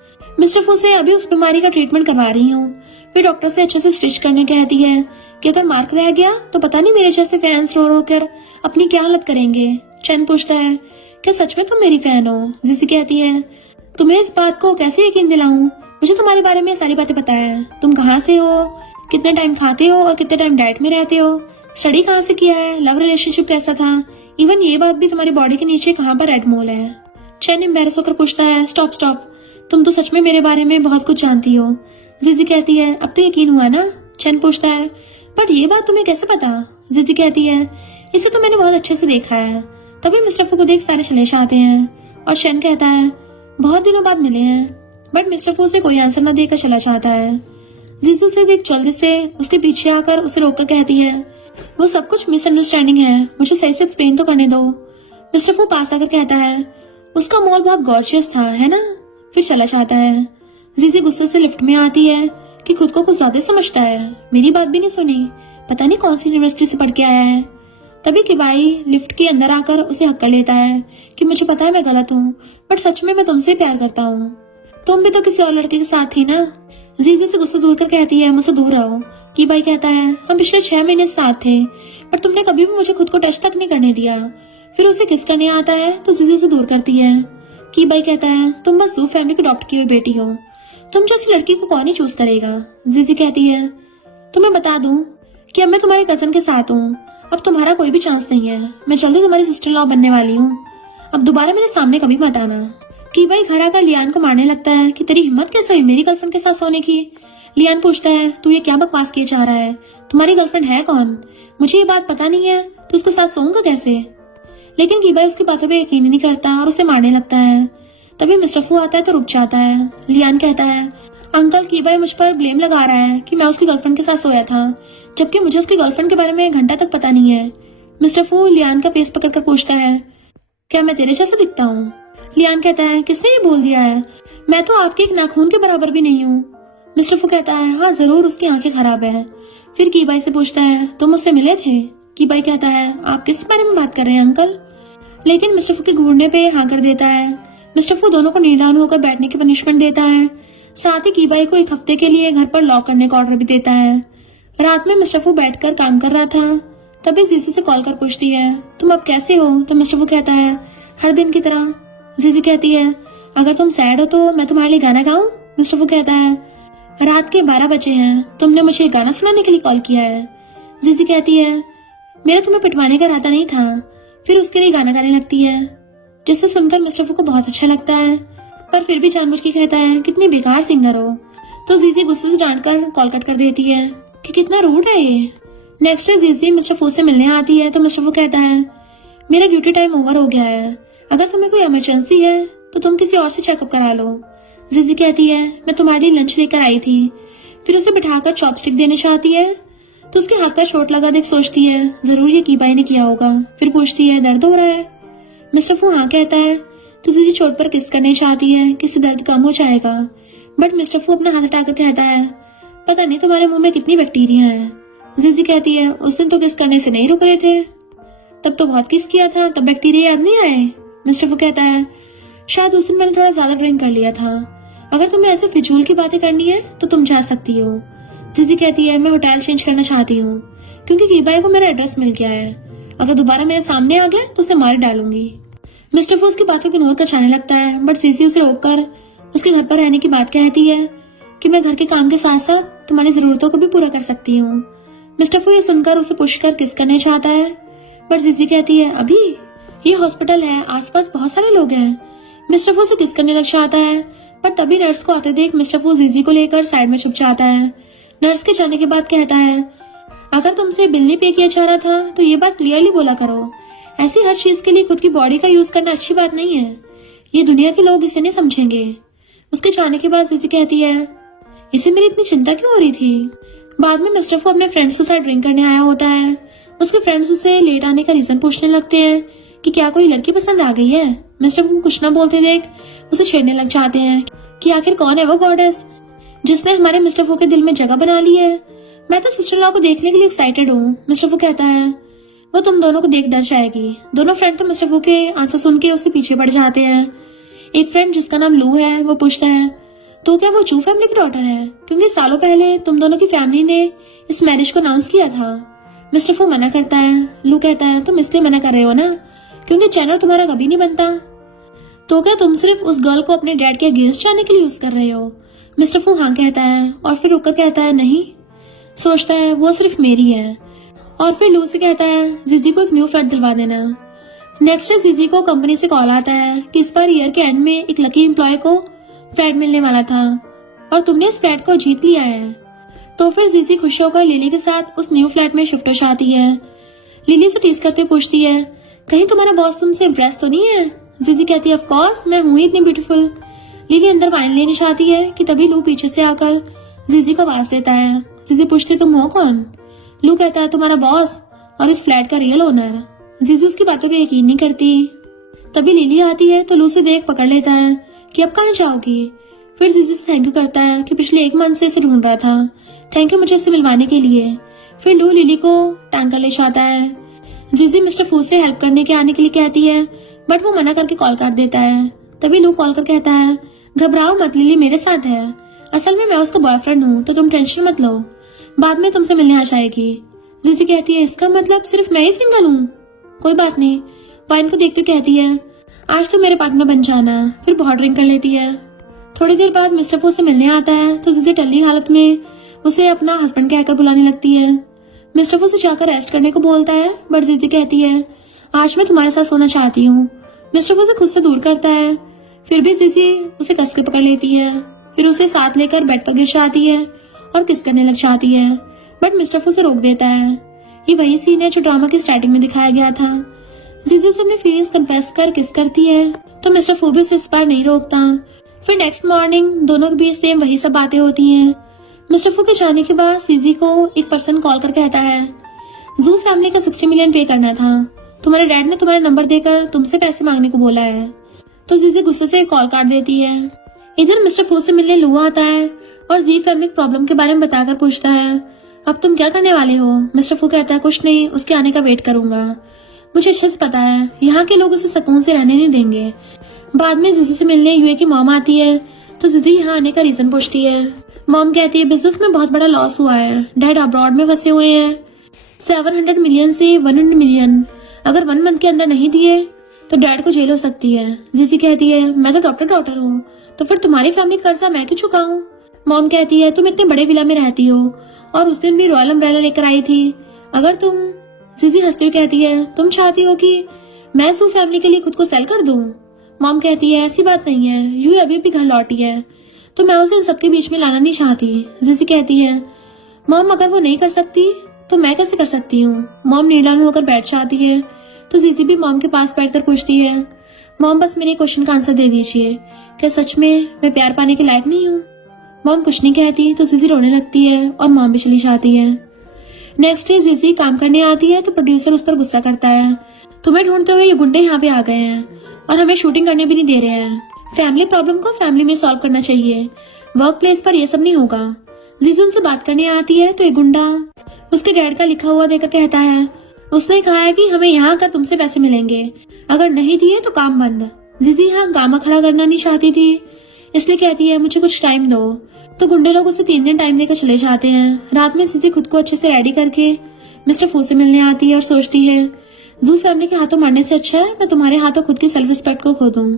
मिस्टर फू से अभी उस बीमारी का ट्रीटमेंट करवा रही हूँ। फिर डॉक्टर से अच्छे से स्टिच करने कहती है कि अगर मार्क रह गया तो पता नहीं मेरे जैसे फैंस रो रो कर अपनी क्या हालत करेंगे। चैन पूछता है क्या सच में तुम मेरी फैन हो? जीजी कहती है तुम्हें इस बात को कैसे यकीन दिलाऊं, मुझे तुम्हारे बारे में सारी बातें पता है, तुम कहाँ से हो, कितने टाइम खाते हो और कितने टाइम डाइट में रहते हो, स्टडी कहाँ से किया है, लव रिलेशनशिप कैसा था, इवन ये बात भी तुम्हारी बॉडी के नीचे कहाँ पर रेड मोल है। चैन एम्बैरस होकर पूछता है स्टॉप स्टॉप, तुम तो सच में मेरे बारे में बहुत कुछ जानती हो। जीजी कहती है अब तो यकीन हुआ ना? चैन पूछता है बट ये बात तुम्हें कैसे पता? जीजी कहती है इसे तो मैंने बहुत अच्छे से देखा है। तभी मिस्टर फू को देख सारे चले आते हैं और चैन कहता है बहुत दिनों बाद मिले हैं, बट मिस्टर फू से कोई आंसर न देकर चला जाता है। जीजू से देख जल्दी से उसके पीछे आकर उसे रोककर कहती है वो सब कुछ मिसअंडरस्टैंडिंग है, मुझे सही से एक्सप्लेन तो करने दो। मिस्टर फू पास आकर कहता है उसका मॉल बहुत गॉर्जियस था है ना? फिर चला जाता है। जीजी गुस्से से लिफ्ट में आती है कि खुद को कुछ ज्यादा समझता है, मेरी बात भी नहीं सुनी, पता नहीं कौन सी यूनिवर्सिटी से पढ़ के आया है। तभी किबाई लिफ्ट के अंदर आकर उसे हक कर लेता है कि मुझे पता है मैं गलत हूँ, पर सच में मैं तुमसे प्यार करता हूँ। तुम भी तो किसी और लड़के के साथ थी ना। जीजी से गुस्सा दूर कर कहती है मुझसे दूर रहो। किबाई कहता है हम पिछले 6 महीने साथ थे, पर तुमने कभी भी मुझे खुद को टच तक नहीं करने दिया। फिर उसे किस करने आता है तो जीजी उसे दूर करती है। किबाई कहता है तुम बस जू फैमिली को अडॉप्ट की हुई बेटी हो, तुम जैसी लड़की को कौन ही चूज करेगा। जीजी कहती है तुम्हें बता दूं कि अब मैं तुम्हारे कजन के साथ हूँ, अब तुम्हारा कोई भी चांस नहीं है। मैं जल्दी तुम्हारी सिस्टर लॉ बनने वाली हूँ, अब दोबारा मेरे सामने कभी मत आना। किबाई घर आकर लियान को मारने लगता है कि तेरी हिम्मत कैसे हुई मेरी गर्लफ्रेंड के साथ सोने की। लियान पूछता है तू ये क्या बकवास किए जा रहा है, तुम्हारी गर्लफ्रेंड है कौन, मुझे ये बात पता नहीं है, तो उसके साथ सोऊंगा कैसे। लेकिन किबाई उसकी बातों पे यकीन नहीं करता और उसे मारने लगता है। तभी मिस्टर फू आता है तो रुक जाता है। लियान कहता है अंकल किबाई मुझ पर ब्लेम लगा रहा है कि मैं उसकी गर्लफ्रेंड के साथ सोया था, जबकि मुझे उसकी गर्लफ्रेंड के बारे में 1 घंटा तक पता नहीं है। मिस्टर फू लियान का फेस पकड़कर पूछता है क्या मैं तेरे जैसा दिखता हूँ। लियान कहता है किसने ये बोल दिया है, मैं तो आपके एक नाखून के बराबर भी नहीं हूँ। मिस्टर फू कहता है हाँ जरूर उसकी आंखें खराब है। फिर किबाई से पूछता है तुम मुझसे मिले थे। किबाई कहता है आप किस बारे में बात कर रहे हैं अंकल। लेकिन मिस्टर फू के घूरने पे हाँ कर देता है। मिस्टर फू दोनों को नील डाउन होकर बैठने की पनिशमेंट देता है, साथ ही किबाई को 1 हफ्ते के लिए घर पर लॉक करने का ऑर्डर भी देता है। रात में मिस्टर फू बैठकर काम कर रहा था, तभी जीजी से कॉल कर पूछती है तुम अब कैसे हो। तो मिस्टर फू कहता है हर दिन की तरह। जीजी कहती है अगर तुम सैड हो तो मैं तुम्हारे लिए गाना गाऊं। मिस्टर फू कहता है रात के 12 बजे हैं, तुमने मुझे गाना सुनाने के लिए कॉल किया है। जीजी कहती है मेरा तुम्हें पिटवाने का इरादा नहीं था। फिर उसके लिए गाना गाने लगती है, जिसे सुनकर मिस्टर फू को बहुत अच्छा लगता है, पर फिर भी जानबूझ के कहता है कितनी बेकार सिंगर हो। तो जीजी गुस्से से डांट कर कॉल कट कर देती है कि कितना रूड है ये। नेक्स्ट डे जीजी मिस्टर फू से मिलने आती है तो मिस्टर फू कहता है मेरा ड्यूटी टाइम ओवर हो गया है, अगर तुम्हें कोई इमरजेंसी है तो तुम किसी और से चेकअप करा लो। जीजी कहती है मैं तुम्हारे लिए लंच लेकर आई थी। फिर उसे बिठाकर चॉपस्टिक देने चाहती है तो उसके हाथ पर चोट लगा देख सोचती है जरूर ये किबाई ने किया होगा। फिर पूछती है दर्द हो रहा है। मिस्टर फू हाँ कहता है तो जीजी चोट पर किस करने चाहती है कि इससे दर्द कम हो जाएगा, बट मिस्टर फू अपना हाथ हटाकर कहता है पता नहीं तुम्हारे मुंह में कितनी बैक्टीरिया है। जीजी कहती है उस दिन तो किस करने से नहीं रुक रहे थे, तब तो बहुत किस किया था, तब बैक्टीरिया याद नहीं आए। मिस्टर फू कहता है शायद उस दिन मैंने थोड़ा ज्यादा ड्रिंक कर लिया था, अगर तुम्हें ऐसे फिजूल की बातें करनी है तो तुम जा सकती हो। जीजी कहती है मैं होटल चेंज करना चाहती हूँ क्योंकि किबाई को मेरा एड्रेस मिल गया है, अगर दोबारा मेरे सामने आ गया तो उसे मार डालूंगी। मिस्टर फू उसकी बातों को इग्नोर कर जाने लगता है, बट जीजी उसे रोककर उसके घर पर रहने की बात कहती है कि मैं घर के काम के साथ साथ तुम्हारी जरूरतों को भी पूरा कर सकती हूँ। मिस्टर फू ये सुनकर उसे पुश कर किस करने चाहता है, बट जीजी कहती है अभी ये हॉस्पिटल है, आसपास बहुत सारे लोग हैं। मिस्टर फू से किस करने लग जाता है, पर तभी नर्स को आते देख मिस्टर फू जीजी को लेकर साइड में छुप जाता है। नर्स के जाने के बाद कहता है अगर तुमसे बिल नहीं पे किया जा रहा था तो ये बात क्लियरली बोला करो, ऐसी हर चीज के लिए खुद की बॉडी का यूज करना अच्छी बात नहीं है, ये दुनिया के लोग इसे नहीं समझेंगे। उसके जाने के बाद जीजी कहती है इसे मेरी इतनी चिंता क्यों हो रही थी। बाद में मिस्टर फू अपने फ्रेंड्स के साथ ड्रिंक करने आया होता है। उसके फ्रेंड्स उसे लेट आने का रीजन पूछने लगते हैं कि क्या कोई लड़की पसंद आ गई है। मिस्टर फू कुछ ना बोलते देख उसे छेड़ने लग जाते हैं कि आखिर कौन है वो गॉडेस जिसने हमारे मिस्टर फू के दिल में जगह बना ली है। मैं तो सिस्टर लॉ को देखने के लिए एक्साइटेड हूँ। मिस्टर फू कहता है वो तुम दोनों को देख डर जाएगी। दोनों फ्रेंड तो मिस्टर फू के आंसर सुन के उसके पीछे पड़ जाते हैं। एक फ्रेंड जिसका नाम लू है वो पूछता है तो क्या वो जू फैमिली की डॉटर है, क्योंकि सालों पहले तुम दोनों की फैमिली ने इस मैरिज को अनाउंस किया था। मिस्टर फू मना करता है। लू कहता है तुम इसलिए मना कर रहे हो ना क्योंकि चैनल तुम्हारा कभी नहीं बनता, तो क्या तुम सिर्फ उस गर्ल को अपने डैड के अगेंस्ट जाने के लिए यूज कर रहे हो। मिस्टर फू हाँ कहता है और फिर रुककर कहता है नहीं, सोचता है वो सिर्फ मेरी है। और फिर लू से कहता है जीजी को एक न्यू फ्लैट दिलवा देना। नेक्स्ट डे जीजी को कंपनी से कॉल आता है कि इस बार ईयर के एंड में एक लकी एम्प्लॉय को फ्लैट मिलने वाला था और तुमने इस फ्लैट को जीत लिया है। तो फिर जीजी खुश होकर लिली के साथ उस न्यू फ्लैट में शिफ्ट हो जाती है। लिली से टीज करते पूछती है कहीं तुम्हारा बॉस तुमसे इम्प्रेस तो नहीं है। जीजी कहती है ऑफ कोर्स, मैं हूँ इतनी ब्यूटीफुल। लिली अंदर वाइन लेने चाहती है कि तभी लू पीछे से आकर जीजी का आवाज देता है। जीजी पूछती तुम हो कौन। लू कहता है तुम्हारा बॉस और इस फ्लैट का रियल ओनर। जीजी उसकी बातों पे यकीन नहीं करती। तभी लिली आती है तो लू से देख पकड़ लेता है कि अब कहाँ जाओगी। फिर जीजी से थैंक यू करता है कि पिछले 1 मंथ से इसे ढूंढ रहा था, थैंक यू मुझे इससे मिलवाने के लिए। फिर लू लिली को टांग कर ले जाता है। जीजी मिस्टर फू से हेल्प करने के आने के लिए कहती है, बट वो मना करके कॉल काट देता है। तभी लू कॉल कर कहता है, घबराओ मत, लिली मेरे साथ है। असल में मैं उसका बॉयफ्रेंड हूँ, तो तुम टेंशन मत लो, बाद में तुमसे मिलने आ जाएगी। जीजी कहती है, इसका मतलब सिर्फ मैं ही सिंगल हूँ? कोई बात नहीं। वाइन को देखते कहती है, आज तो मेरे पार्टनर बन जाना। फिर बहुत ड्रिंक कर लेती है। थोड़ी देर बाद मिस्टर फू से मिलने आता है तो जीजी टल्ली हालत में उसे अपना हस्बैंड कहकर बुलाने लगती है। मिस्टर फू से जाकर रेस्ट करने को बोलता है, बट जीजी कहती है, आज मैं तुम्हारे साथ सोना चाहती हूँ। मिस्टर फू से खुद से दूर करता है, फिर भी जीजी उसे कस के पकड़ लेती है। फिर उसे साथ लेकर बेड पर गिर जाती है और किस करने लग जाती है, बट मिस्टर फू से रोक देता है। ये वही सीन है जो ड्रामा की स्टार्टिंग में दिखाया गया था। जीजी से अपनी फीलिंग्स कन्फेस कर किस करती है तो मिस्टर फू भी उसे इस बार नहीं रोकता। फिर नेक्स्ट मॉर्निंग दोनों के बीच सेम वही सब बातें होती हैं। मिस्टर फू के जाने के बाद जीजी को एक पर्सन कॉल कर कहता है, जू फैमिली का 60 मिलियन पे करना था। तुम्हारे डैड ने तुम्हारा नंबर देकर तुमसे पैसे मांगने को बोला है। तो जीजी गुस्से से कॉल काट देती है। इधर मिस्टर फू से मिलने लू आता है और जी फैमिली प्रॉब्लम के बारे में बताकर पूछता है, अब तुम क्या करने वाले हो? मिस्टर फू कहता है, कुछ नहीं, उसके आने का वेट करूंगा। मुझे अच्छे से पता है यहाँ के लोग उसे सुकून से रहने नहीं देंगे। बाद में जीजी से मिलने यूए की मॉम आती है तो जीजी यहाँ आने का रीजन पूछती है। मॉम कहती है, बिजनेस में बहुत बड़ा लॉस हुआ है, डैड अब्रॉड में फंसे हुए हैं। 700 मिलियन से 100 मिलियन अगर 1 मंथ के अंदर नहीं दिए तो डैड को जेल हो सकती है। जीजी कहती है, मैं तो डॉक्टर हूँ, तो फिर तुम्हारी फैमिली कर्जा मैं क्यों चुकाऊं? मॉम कहती है, तुम इतने बड़े विला में रहती हो और उस दिन भी रॉयल अम्ब्रेला लेकर आई थी। अगर तुम जीजी हंसती हुई कहती है, तुम चाहती हो कि मैं सू फैमिली के लिए खुद को सेल कर दूं? मॉम कहती है, ऐसी बात नहीं है, यू अभी भी घर लौटी है तो मैं उसे इन सबके बीच में लाना नहीं चाहती। जीजी कहती है, मॉम अगर वो नहीं कर सकती तो मैं कैसे कर सकती हूँ? मॉम नीलान होकर बैठ जाती है तो जीजी भी मॉम के पास बैठकर पूछती है, मॉम बस मेरे क्वेश्चन का आंसर दे दीजिए, क्या सच में मैं प्यार पाने के लायक नहीं हूँ? मॉम कुछ नहीं कहती तो जीजी रोने लगती है और मॉम भी चली जाती है। नेक्स्ट डे जीजी काम करने आती है तो प्रोड्यूसर उस पर गुस्सा करता है, तुम्हें ढूंढते हुए ये गुंडे यहाँ पे आ गए हैं और हमें शूटिंग करने भी नहीं दे रहे हैं। फैमिली प्रॉब्लम को फैमिली में सॉल्व करना चाहिए, वर्क प्लेस पर ये सब नहीं होगा। जीजी उनसे बात करने आती है तो एक गुंडा उसके डैड का लिखा हुआ देकर कहता है, उसने कहा है कि हमें यहाँ आकर तुमसे पैसे मिलेंगे, अगर नहीं दिए तो काम बंद। जीजी यहाँ गामा खड़ा करना नहीं चाहती थी इसलिए कहती है, मुझे कुछ टाइम दो। तो गुंडे लोग उसे 3 दिन टाइम देकर चले जाते हैं। रात में जीजी खुद को अच्छे से रेडी करके मिस्टर फू से मिलने आती है और सोचती है, जू फैमिली के हाथों मरने से अच्छा है मैं तुम्हारे हाथों खुद की सेल्फ रिस्पेक्ट को खो दूं,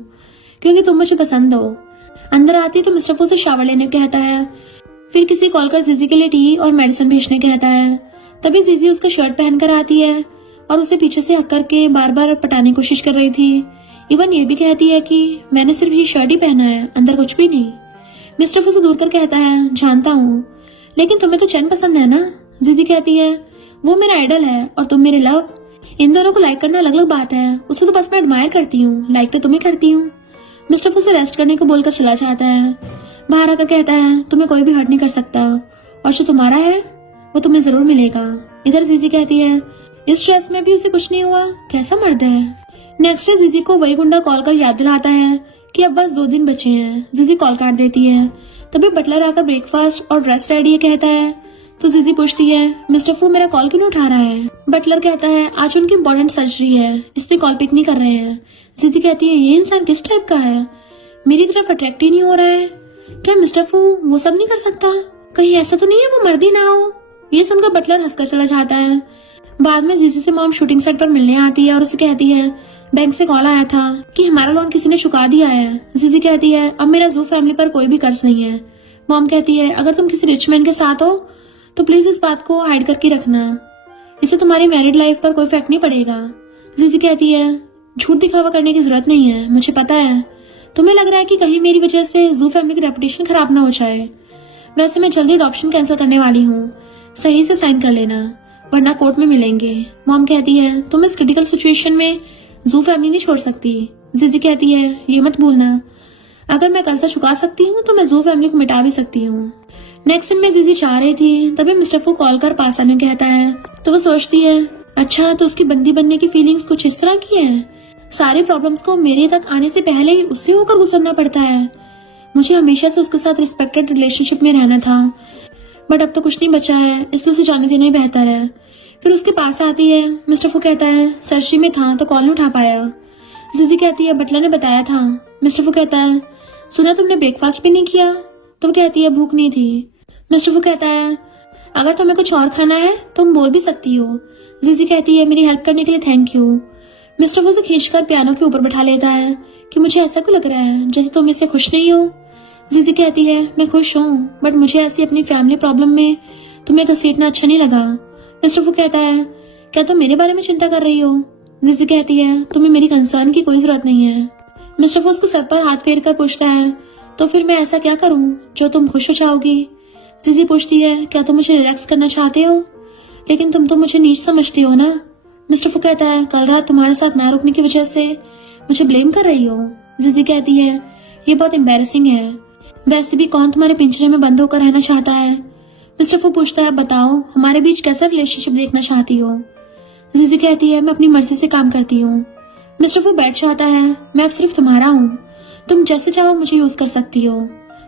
क्योंकि तुम मुझे पसंद हो। अंदर आती तो मिस्टर फू से शावर लेने कहता है, फिर किसी कॉल कर जीजी के लिए टी और मेडिसिन भेजने कहता है। तभी जीजी उसका शर्ट पहनकर आती है और उसे पीछे से हक करके बार बार पटाने की कोशिश कर रही थी। इवन ये भी कहती है कि मैंने सिर्फ ये शर्ट ही पहना है, अंदर कुछ भी नहीं। मिस्टर फू से दूर कर कहता है, जानता हूँ, लेकिन तुम्हें तो चैन पसंद है ना? जीजी कहती है, वो मेरा आइडल है और तुम मेरे लव। इन दोनों को लाइक करना अलग अलग बात है, उसे तो बस मैं एडमायर करती हूँ, लाइक तो तुम्हें करती हूँ। मिस्टर फू से रेस्ट करने को बोलकर चला जाता है। बाहर आकर कहता है, तुम्हें कोई भी हर्ट नहीं कर सकता और जो तुम्हारा है वो तुम्हें जरूर मिलेगा। इधर जीजी कहती है, इस स्ट्रेस में भी उसे कुछ नहीं हुआ, कैसा मर्द है। नेक्स्ट डे जीजी को वही गुंडा कॉल कर याद दिलाता है कि अब बस 2 दिन बचे हैं। जीजी कॉल काट देती है। तभी बटलर आकर ब्रेकफास्ट और ड्रेस रेडी कहता है तो जीजी पूछती है, मिस्टर फू मेरा कॉल क्यों नहीं उठा रहा है? बटलर कहता है, आज उनकी इम्पोर्टेंट सर्जरी है इसलिए कॉल पिक नहीं कर रहे हैं। जीजी कहती है, ये इंसान किस टाइप का है, मेरी तरफ अट्रैक्ट ही नहीं हो रहा है, क्या मिस्टर फू वो सब नहीं कर सकता? कहीं ऐसा तो नहीं है वो मर्द ही ना हो? ये सुनकर बटलर हंसकर चला जाता है। बाद में जीजी से मॉम शूटिंग सेट पर मिलने आती है और उसे कहती है, बैंक से कॉल आया था कि हमारा लोन किसी ने चुका दिया है। जीजी कहती है, अब मेरा जू फैमिली पर कोई भी कर्ज नहीं है। मॉम कहती है, अगर तुम किसी रिच मैन के साथ हो तो प्लीज इस बात को हाइड करके रखना, इससे तुम्हारी मैरिड लाइफ पर कोई इफेक्ट नहीं पड़ेगा। जीजी कहती है, झूठ दिखावा करने की जरूरत नहीं है, मुझे पता है तुम्हें लग रहा है कि कहीं मेरी वजह से जू फैमिली की रेपुटेशन खराब ना हो जाए। वैसे मैं जल्दी अडॉप्शन कैंसिल करने वाली हूँ, सही से साइन कर लेना वरना कोर्ट में मिलेंगे। मॉम कहती है, तुम इस क्रिटिकल सिचुएशन में जू फैमिली नहीं छोड़ सकती। जीजी कहती है, ये मत भूलना अगर मैं कर्जा चुका सकती हूँ तो मैं जू फैमिली को मिटा भी सकती हूँ। नेक्स्ट दिन में जीजी चाह रही थी तभी मिस्टर फू कॉल कर पास आने कहता है तो वो सोचती है, अच्छा तो उसकी बंदी बनने की फीलिंग्स कुछ इस तरह की है। सारी प्रॉब्लम्स को मेरे तक आने से पहले ही उससे होकर गुजरना पड़ता है। मुझे हमेशा से उसके साथ रिस्पेक्टेड रिलेशनशिप में रहना था, बट अब तो कुछ नहीं बचा है, इसलिए उसे जाने देना ही बेहतर है। फिर उसके पास आती है। मिस्टर फू कहता है सर्जरी में था तो कॉल नहीं उठा पाया। जीजी कहती है बटलर ने बताया था। मिस्टर फू कहता है सुना तुमने ब्रेकफास्ट भी नहीं किया। तो वो कहती है भूख नहीं थी। मिस्टर फू कहता है अगर तुम्हें कुछ और खाना है तुम बोल भी सकती हो। जीजी कहती है मेरी हेल्प करने के लिए थैंक यू। मिस्टर फू से खींचकर पियानो के ऊपर बैठा लेता है कि मुझे ऐसा क्यों लग रहा है जैसे तुम इससे खुश नहीं हो। जीजी कहती है मैं खुश हूँ बट मुझे ऐसी अपनी फैमिली प्रॉब्लम में तुम्हें घसीटना अच्छा नहीं लगा। मिस्टर फू कहता है क्या तुम मेरे बारे में चिंता कर रही हो। जीजी कहती है तुम्हें मेरी कंसर्न की कोई जरूरत नहीं है। मिस्टर फू उसको सर पर हाथ फेर कर पूछता है तो फिर मैं ऐसा क्या करूं जो तुम खुश हो जाओगी। जीजी पूछती है क्या तुम मुझे रिलैक्स करना चाहते हो लेकिन तुम तो मुझे नीच समझती हो ना। मिस्टर फू कहता है कल रात तुम्हारे साथ ना रुकने की वजह से मुझे ब्लेम कर रही हो। जीजी कहती है ये बहुत एम्बैरेसिंग है, वैसे भी कौन तुम्हारे पिंजरे में बंद होकर रहना चाहता है। मिस्टर फू पूछता है बताओ हमारे बीच कैसा रिलेशनशिप देखना चाहती हो। जीजी कहती है मैं अपनी मर्जी से काम करती हूँ। मिस्टर फू बैठ जाता है मैं अब सिर्फ तुम्हारा हूँ, तुम जैसे चाहो मुझे यूज कर सकती हो,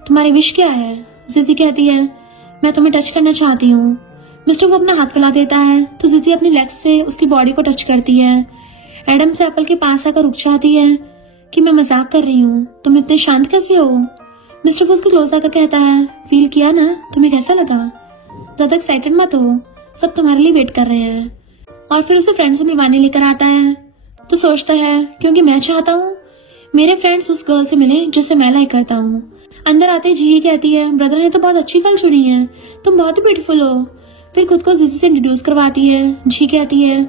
तुम्हारी विश क्या है। जीजी कहती है मैं तुम्हें टच करना चाहती हूँ। मिस्टर फू अपना हाथ फैला देता है तो जीजी अपनी लेग्स से उसकी बॉडी को टच करती है। एडम से एप्पल के पास आकर रुक जाती है कि मैं मजाक कर रही हूँ, तुम इतने शांत कैसे हो। मिस्टर फू उसके क्लोज आकर कहता है फील किया ना, तुम्हें कैसा लगा। ज्यादा एक्साइटेड मत हो, सब तुम्हारे लिए वेट कर रहे हैं। और फिर उसे फ्रेंड से मिलवाने लेकर आता है तो सोचता है क्योंकि मैं चाहता हूँ मेरे फ्रेंड्स उस गर्ल से मिले जिसे मैं लाइक करता हूँ। अंदर आते ही जी कहती है ब्रदर ने तो बहुत अच्छी गर्ल चुनी है, तुम बहुत ही ब्यूटीफुल हो। फिर खुद को जीजी से इंट्रोड्यूस करवाती है। जी कहती है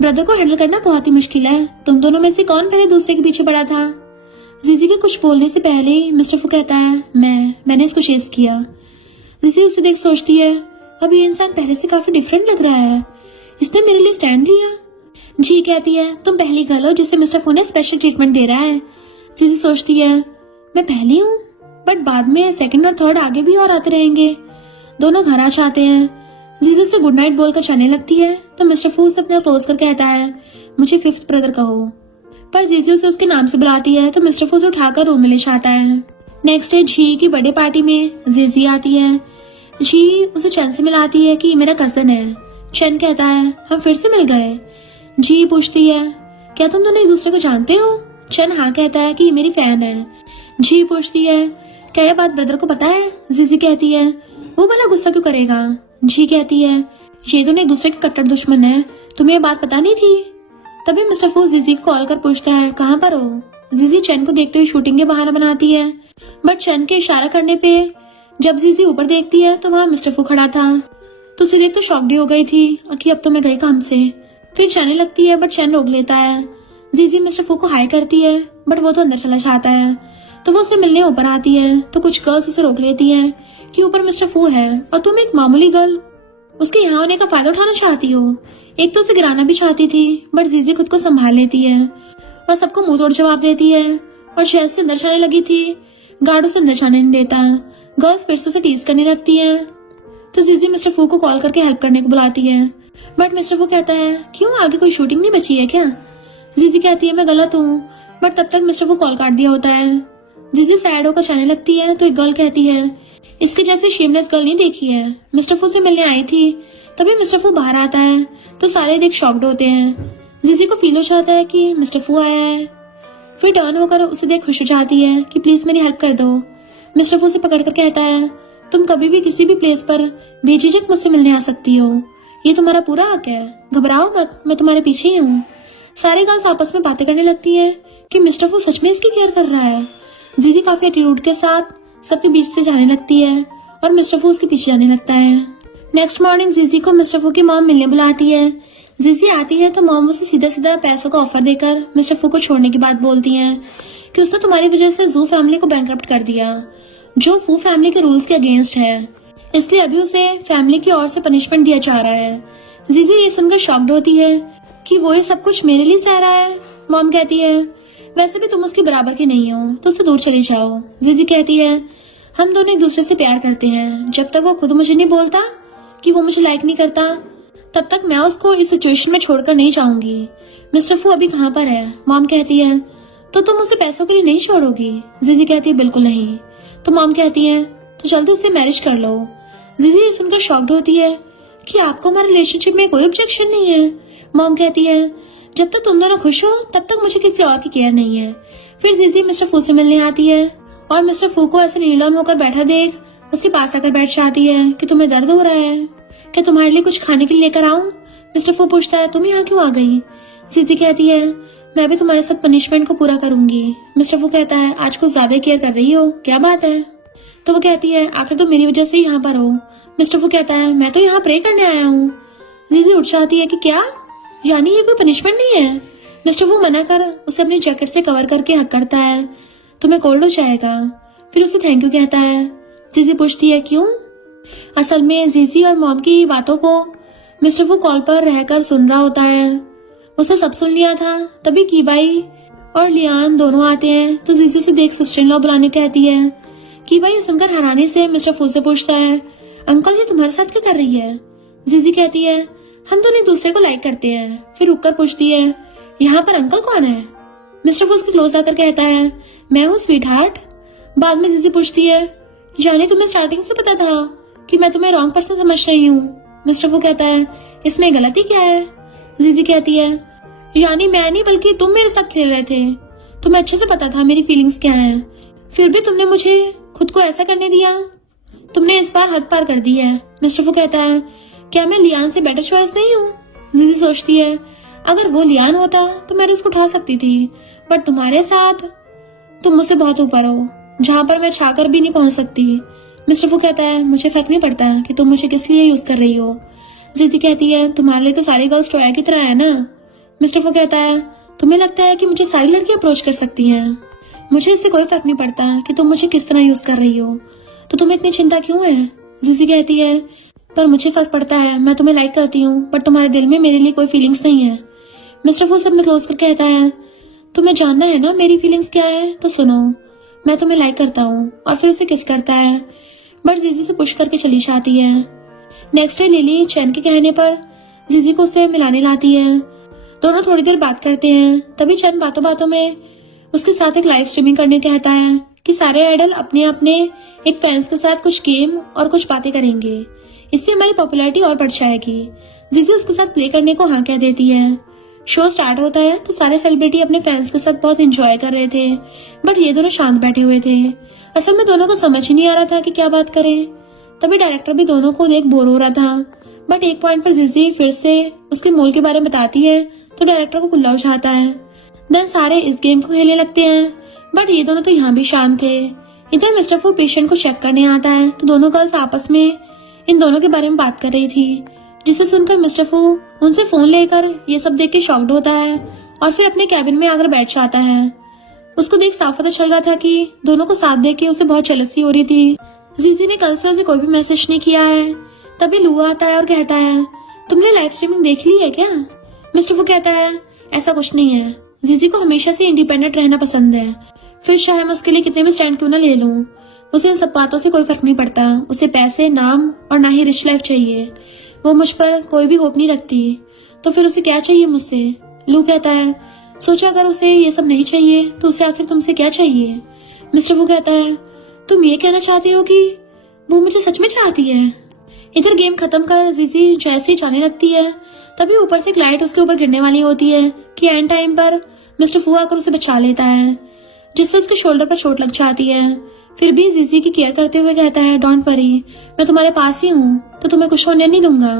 ब्रदर को हैंडल करना बहुत ही मुश्किल है, तुम दोनों में से कौन पहले दूसरे के पीछे पड़ा था। जीजी के कुछ बोलने से पहले ही मिस्टर फू कहता है मैंने इसको चेस किया। जीजी उसे देख सोचती है अब ये इंसान पहले से काफी डिफरेंट लग रहा है, इसने मेरे लिए स्टैंड लिया। जी कहती है तुम पहली गर्ल हो जिसे मिस्टर फू ने स्पेशल ट्रीटमेंट दे रहा है। जीजी सोचती है मैं पहली हूँ बट बाद में सेकंड और थर्ड आगे भी और आते रहेंगे। दोनों घर आ जाते हैं। जीजी से गुड नाइट बोलकर जाने लगती है तो मिस्टर फू उसे अपना क्लोज कर कहता है मुझे फिफ्थ ब्रदर कहो। पर जीजी उसे उसके नाम से बुलाती है तो मिस्टर फू उसे उठाकर रूम में ले जाता है। नेक्स्ट डे जी की बर्थडे पार्टी में जीजी आती है। जी उसे चैन से मिलाती है कि ये मेरा कजन है। चैन कहता है हम फिर से मिल गए। जी पूछती है क्या तुम दोनों एक दूसरे को जानते हो। चैन हाँ कहता है कि ये मेरी फैन है। जी पूछती है क्या यह बात ब्रदर को पता है। जीजी कहती है वो भला गुस्सा क्यों करेगा। जी कहती है ये दोनों एक दूसरे के कट्टर दुश्मन है, तुम्हें ये बात पता नहीं थी। तभी मिस्टर फू जीजी को कॉल कर पूछता है कहाँ पर हो। जीजी चैन को देखते हुए शूटिंग के बहाना बनाती है बट चैन के इशारा करने पे जब जीजी ऊपर देखती है तो वहाँ मिस्टर फू खड़ा था तो उसे देख तो शॉक्ड हो गई थी कि अब तो मैं गई काम से। फिर जाने लगती है बट चैन रोक लेता है। जीजी मिस्टर फू को हाई करती है बट वो तो अंदर चला जाता है तो वो उसे मिलने ऊपर आती है तो कुछ गर्ल्स उसे रोक लेती है कि ऊपर मिस्टर फू है और तुम एक मामूली गर्ल उसके यहाँ होने का फायदा उठाना चाहती हो। एक तो उसे गिराना भी चाहती थी बट जीजी खुद को संभाल लेती है और सबको मुंह तोड़ जवाब देती है और शहर से अंदर जाने लगी थी। गार्ड उसे अंदर जाने नहीं देता। गर्ल्स फिर से उसे टीज करने लगती है तो जीजी मिस्टर फू को कॉल करके हेल्प करने को बुलाती है बट मिस्टर फू कहता है क्यों आगे कोई शूटिंग नहीं बची है क्या। जीजी कहती है मैं गलत हूँ बट तब तक मिस्टर फू कॉल काट दिया होता है। जीजी सैड होकर जाने लगती है तो एक गर्ल कहती है इसके जैसे शेमलेस गर्ल नहीं देखी है, मिस्टर फू से मिलने आई थी। तभी मिस्टर फू बाहर आता है तो सारे देख शॉक्ड होते हैं। जीजी को फील हो जाता है कि मिस्टर फू आया है। फिर टर्न होकर उसे देख खुश हो जाती है कि प्लीज मेरी हेल्प कर दो। मिस्टर फू से पकड़कर कहता है तुम कभी भी किसी भी प्लेस पर बेझिझक मुझसे मिलने आ सकती हो, ये तुम्हारा पूरा हक है, घबराओ मत, मैं तुम्हारे पीछे ही हूँ। सारे गर्ल्स आपस में बातें करने लगती है कि मिस्टर फू सच में इसकी केयर कर रहा है। जीजी काफी एटीट्यूड के साथ सबके बीच से जाने लगती है और मिस्टर फू उसके पीछे जाने लगता है। नेक्स्ट मॉर्निंग जीजी को मिस्टर फू की मॉम मिलने बुलाती है। जीजी आती है तो मॉम उसे सीधा सीधा पैसों का ऑफर देकर मिस्टर फू को छोड़ने की बात बोलती हैं कि उसने तुम्हारी वजह से जू फैमिली को बैंकरप्ट कर दिया, जो फू फैमिली के रूल्स के अगेंस्ट है, इसलिए अभी उसे फैमिली की ओर से पनिशमेंट दिया जा रहा है। जीजी ये सुनकर शॉक्ड होती है कि वो ये सब कुछ मेरे लिए सह रहा है। मॉम कहती है वैसे भी तुम उसके बराबर की नहीं हो तो उससे दूर चले जाओ। जीजी कहती है हम दोनों एक दूसरे से प्यार करते हैं, जब तक वो खुद मुझे नहीं बोलता कि वो मुझे लाइक नहीं करता तब तक मैं उसको इस सिचुएशन में छोड़कर नहीं जाऊंगी। मिस्टर फू अभी कहाँ पर है। मॉम कहती है तो तुम उसे पैसों के लिए नहीं छोड़ोगी। जीजी कहती है बिल्कुल नहीं। तो मॉम कहती है तो जल्दी उससे मैरिज कर लो। जीजी ये सुनकर शॉक्ड होती है कि आपको हमारे रिलेशनशिप में कोई ऑब्जेक्शन नहीं है। मॉम कहती है जब तक तुम दोनों खुश हो तब तक मुझे किसी और की केयर नहीं है। फिर जीजी मिस्टर फू से मिलने आती है और मिस्टर फू को ऐसे नीलाम होकर बैठा देख उसके पास आकर बैठ जाती है कि तुम्हें दर्द हो रहा है, क्या तुम्हारे लिए कुछ खाने के लिए लेकर आऊं? मिस्टर फू पूछता है तुम यहाँ क्यों आ गई? जीजी कहती है मैं भी तुम्हारे साथ पनिशमेंट को पूरा करूंगी। मिस्टर फू कहता है आज कुछ ज्यादा केयर कर रही हो, क्या बात है? तो वो कहती है आखिर तो मेरी वजह से यहाँ पर हो। मिस्टर फू कहता है मैं तो यहाँ प्रे करने आया हूँ। जीजी उठ जाती है कि क्या, यानी ये कोई पनिशमेंट नहीं है? मिस्टर फू मना कर उसे अपनी जैकेट से कवर करके हक करता है, तुम्हें कोल्ड हो जाएगा। फिर उसे थैंक यू कहता है। जीजी पूछती है क्यों? असल में जीजी और मॉम की बातों को मिस्टर फू कॉल पर रहकर सुन रहा होता है। उसने सब सुन लिया था। तभी कीबाई और लियान दोनों आते हैं तो जीजी से देख सिस्टर इन लॉ बुलाने कहती है। कीबाई सुनकर हैरानी से मिस्टर फू से पूछता है अंकल ये तुम्हारे साथ क्या कर रही है? जीजी कहती है हम दोनों एक दूसरे को लाइक करते हैं। फिर रुककर पूछती है यहाँ पर अंकल कौन है? मिस्टर फू उसके क्लोज आकर कहता है मैं हूँ स्वीट हार्ट। बाद में जीजी पूछती है यानी तुम्हें स्टार्टिंग से पता था कि मैं तुम्हें रॉन्ग पर्सन समझ रही हूँ? मिस्टर फू कहता है इसमें गलती क्या है? जीजी कहती है यानी मैं नहीं बल्कि तुम मेरे साथ खेल रहे थे, तुम्हें अच्छे से पता था मेरी फीलिंग्स क्या हैं, फिर भी तुमने मुझे खुद को ऐसा करने दिया, तुमने इस बार हद पार कर दी है। मिस्टर फू कहता है क्या मैं लियान से बेटर चॉइस नहीं हूँ? जीजी सोचती है अगर वो लियान होता तो मैं रिस्क उठा सकती थी, बट तुम्हारे साथ तुम मुझसे बहुत ऊपर हो जहाँ पर मैं चाहकर भी नहीं पहुंच सकती। मिस्टर फू कहता है मुझे फर्क नहीं पड़ता कि तुम मुझे किस लिए यूज कर रही हो। जीजी कहती है तुम्हारे लिए तो सारी गर्ल्स टॉय की तरह है ना। मिस्टर फू कहता है तुम्हें लगता है कि मुझे सारी लड़कियां अप्रोच कर सकती हैं, मुझे इससे कोई फर्क नहीं पड़ता कि तुम मुझे किस तरह यूज कर रही हो, तो तुम्हें इतनी चिंता क्यों है? जीजी कहती है पर मुझे फर्क पड़ता है, मैं तुम्हें लाइक करती हूँ बट तुम्हारे दिल में मेरे लिए कोई फीलिंग्स नहीं है। मिस्टर फू सबने क्लोज कर कहता है तुम्हें जानना है ना मेरी फीलिंग्स क्या है, तो सुनो मैं तुम्हें लाइक करता हूँ। और फिर उसे किस करता है बट जीजी से पुश करके चली जाती है। नेक्स्ट डे लिली चैन के कहने पर जीजी को उससे मिलाने लाती है। दोनों थोड़ी देर बात करते हैं। तभी चैन बातों बातों में उसके साथ एक लाइव स्ट्रीमिंग करने कहता है कि सारे आइडल अपने अपने एक फैंस के साथ कुछ गेम और कुछ बातें करेंगे, इससे हमारी पॉपुलैरिटी और बढ़ जाएगी। जीजी उसके साथ प्ले करने को हाँ कह देती है। शो स्टार्ट होता है तो सारे सेलिब्रिटी अपने फैंस के साथ बहुत एंजॉय कर रहे थे, बट ये दोनों शांत बैठे हुए थे। असल में दोनों को समझ ही नहीं आ रहा था कि क्या बात करें। तभी डायरेक्टर भी दोनों को देख बोर हो रहा था, बट एक पॉइंट पर जीजी फिर से उसके मोल के बारे में बताती है तो डायरेक्टर को गुल्ला उठाता है। देन सारे इस गेम को खेलने लगते हैं, बट ये दोनों तो यहाँ भी शांत थे। इधर मिस्टर फू पेशेंट को चेक करने आता है तो दोनों गर्ल्स आपस में इन दोनों के बारे में बात कर रही थी, जिसे सुनकर मिस्टर फू उनसे फोन लेकर ये सब देख के शॉक्ड होता है और फिर अपने कैबिन में आकर बैठ जाता है। उसको देख साफ पता चल रहा था कि दोनों को साथ देख के उसे बहुत जेलसी हो रही थी। जीजी ने कल से उसे कोई भी मैसेज नहीं किया है। तभी लू आता है और कहता है तुमने लाइव स्ट्रीमिंग देख ली है क्या? मिस्टर फू कहता है ऐसा कुछ नहीं है, जीजी को हमेशा से इंडिपेंडेंट रहना पसंद है, फिर चाहे मैं उसके लिए कितने भी स्टैंड क्यों ना ले लूं, उसे इन सब बातों से कोई फर्क नहीं पड़ता। उसे पैसे, नाम और ना ही रिच लाइफ चाहिए। वो मुझ पर कोई भी होप नहीं रखती, तो फिर उसे क्या चाहिए मुझसे? लू कहता है सोचा अगर उसे ये सब नहीं चाहिए तो उसे आखिर तुमसे क्या चाहिए? मिस्टर फू कहता है तुम ये कहना चाहती हो कि वो मुझे सच में चाहती है? इधर गेम खत्म कर जीजी जैसे ही जाने लगती है तभी ऊपर से एक लाइट उसके ऊपर गिरने वाली होती है कि एंड टाइम पर मिस्टर फू आकर उसे बचा लेता है, जिससे उसके शोल्डर पर चोट लग जाती है। फिर भी जीजी की केयर करते हुए कहता है डोंट वरी, मैं तुम्हारे पास ही हूँ तो तुम्हें कुछ होने नहीं दूंगा।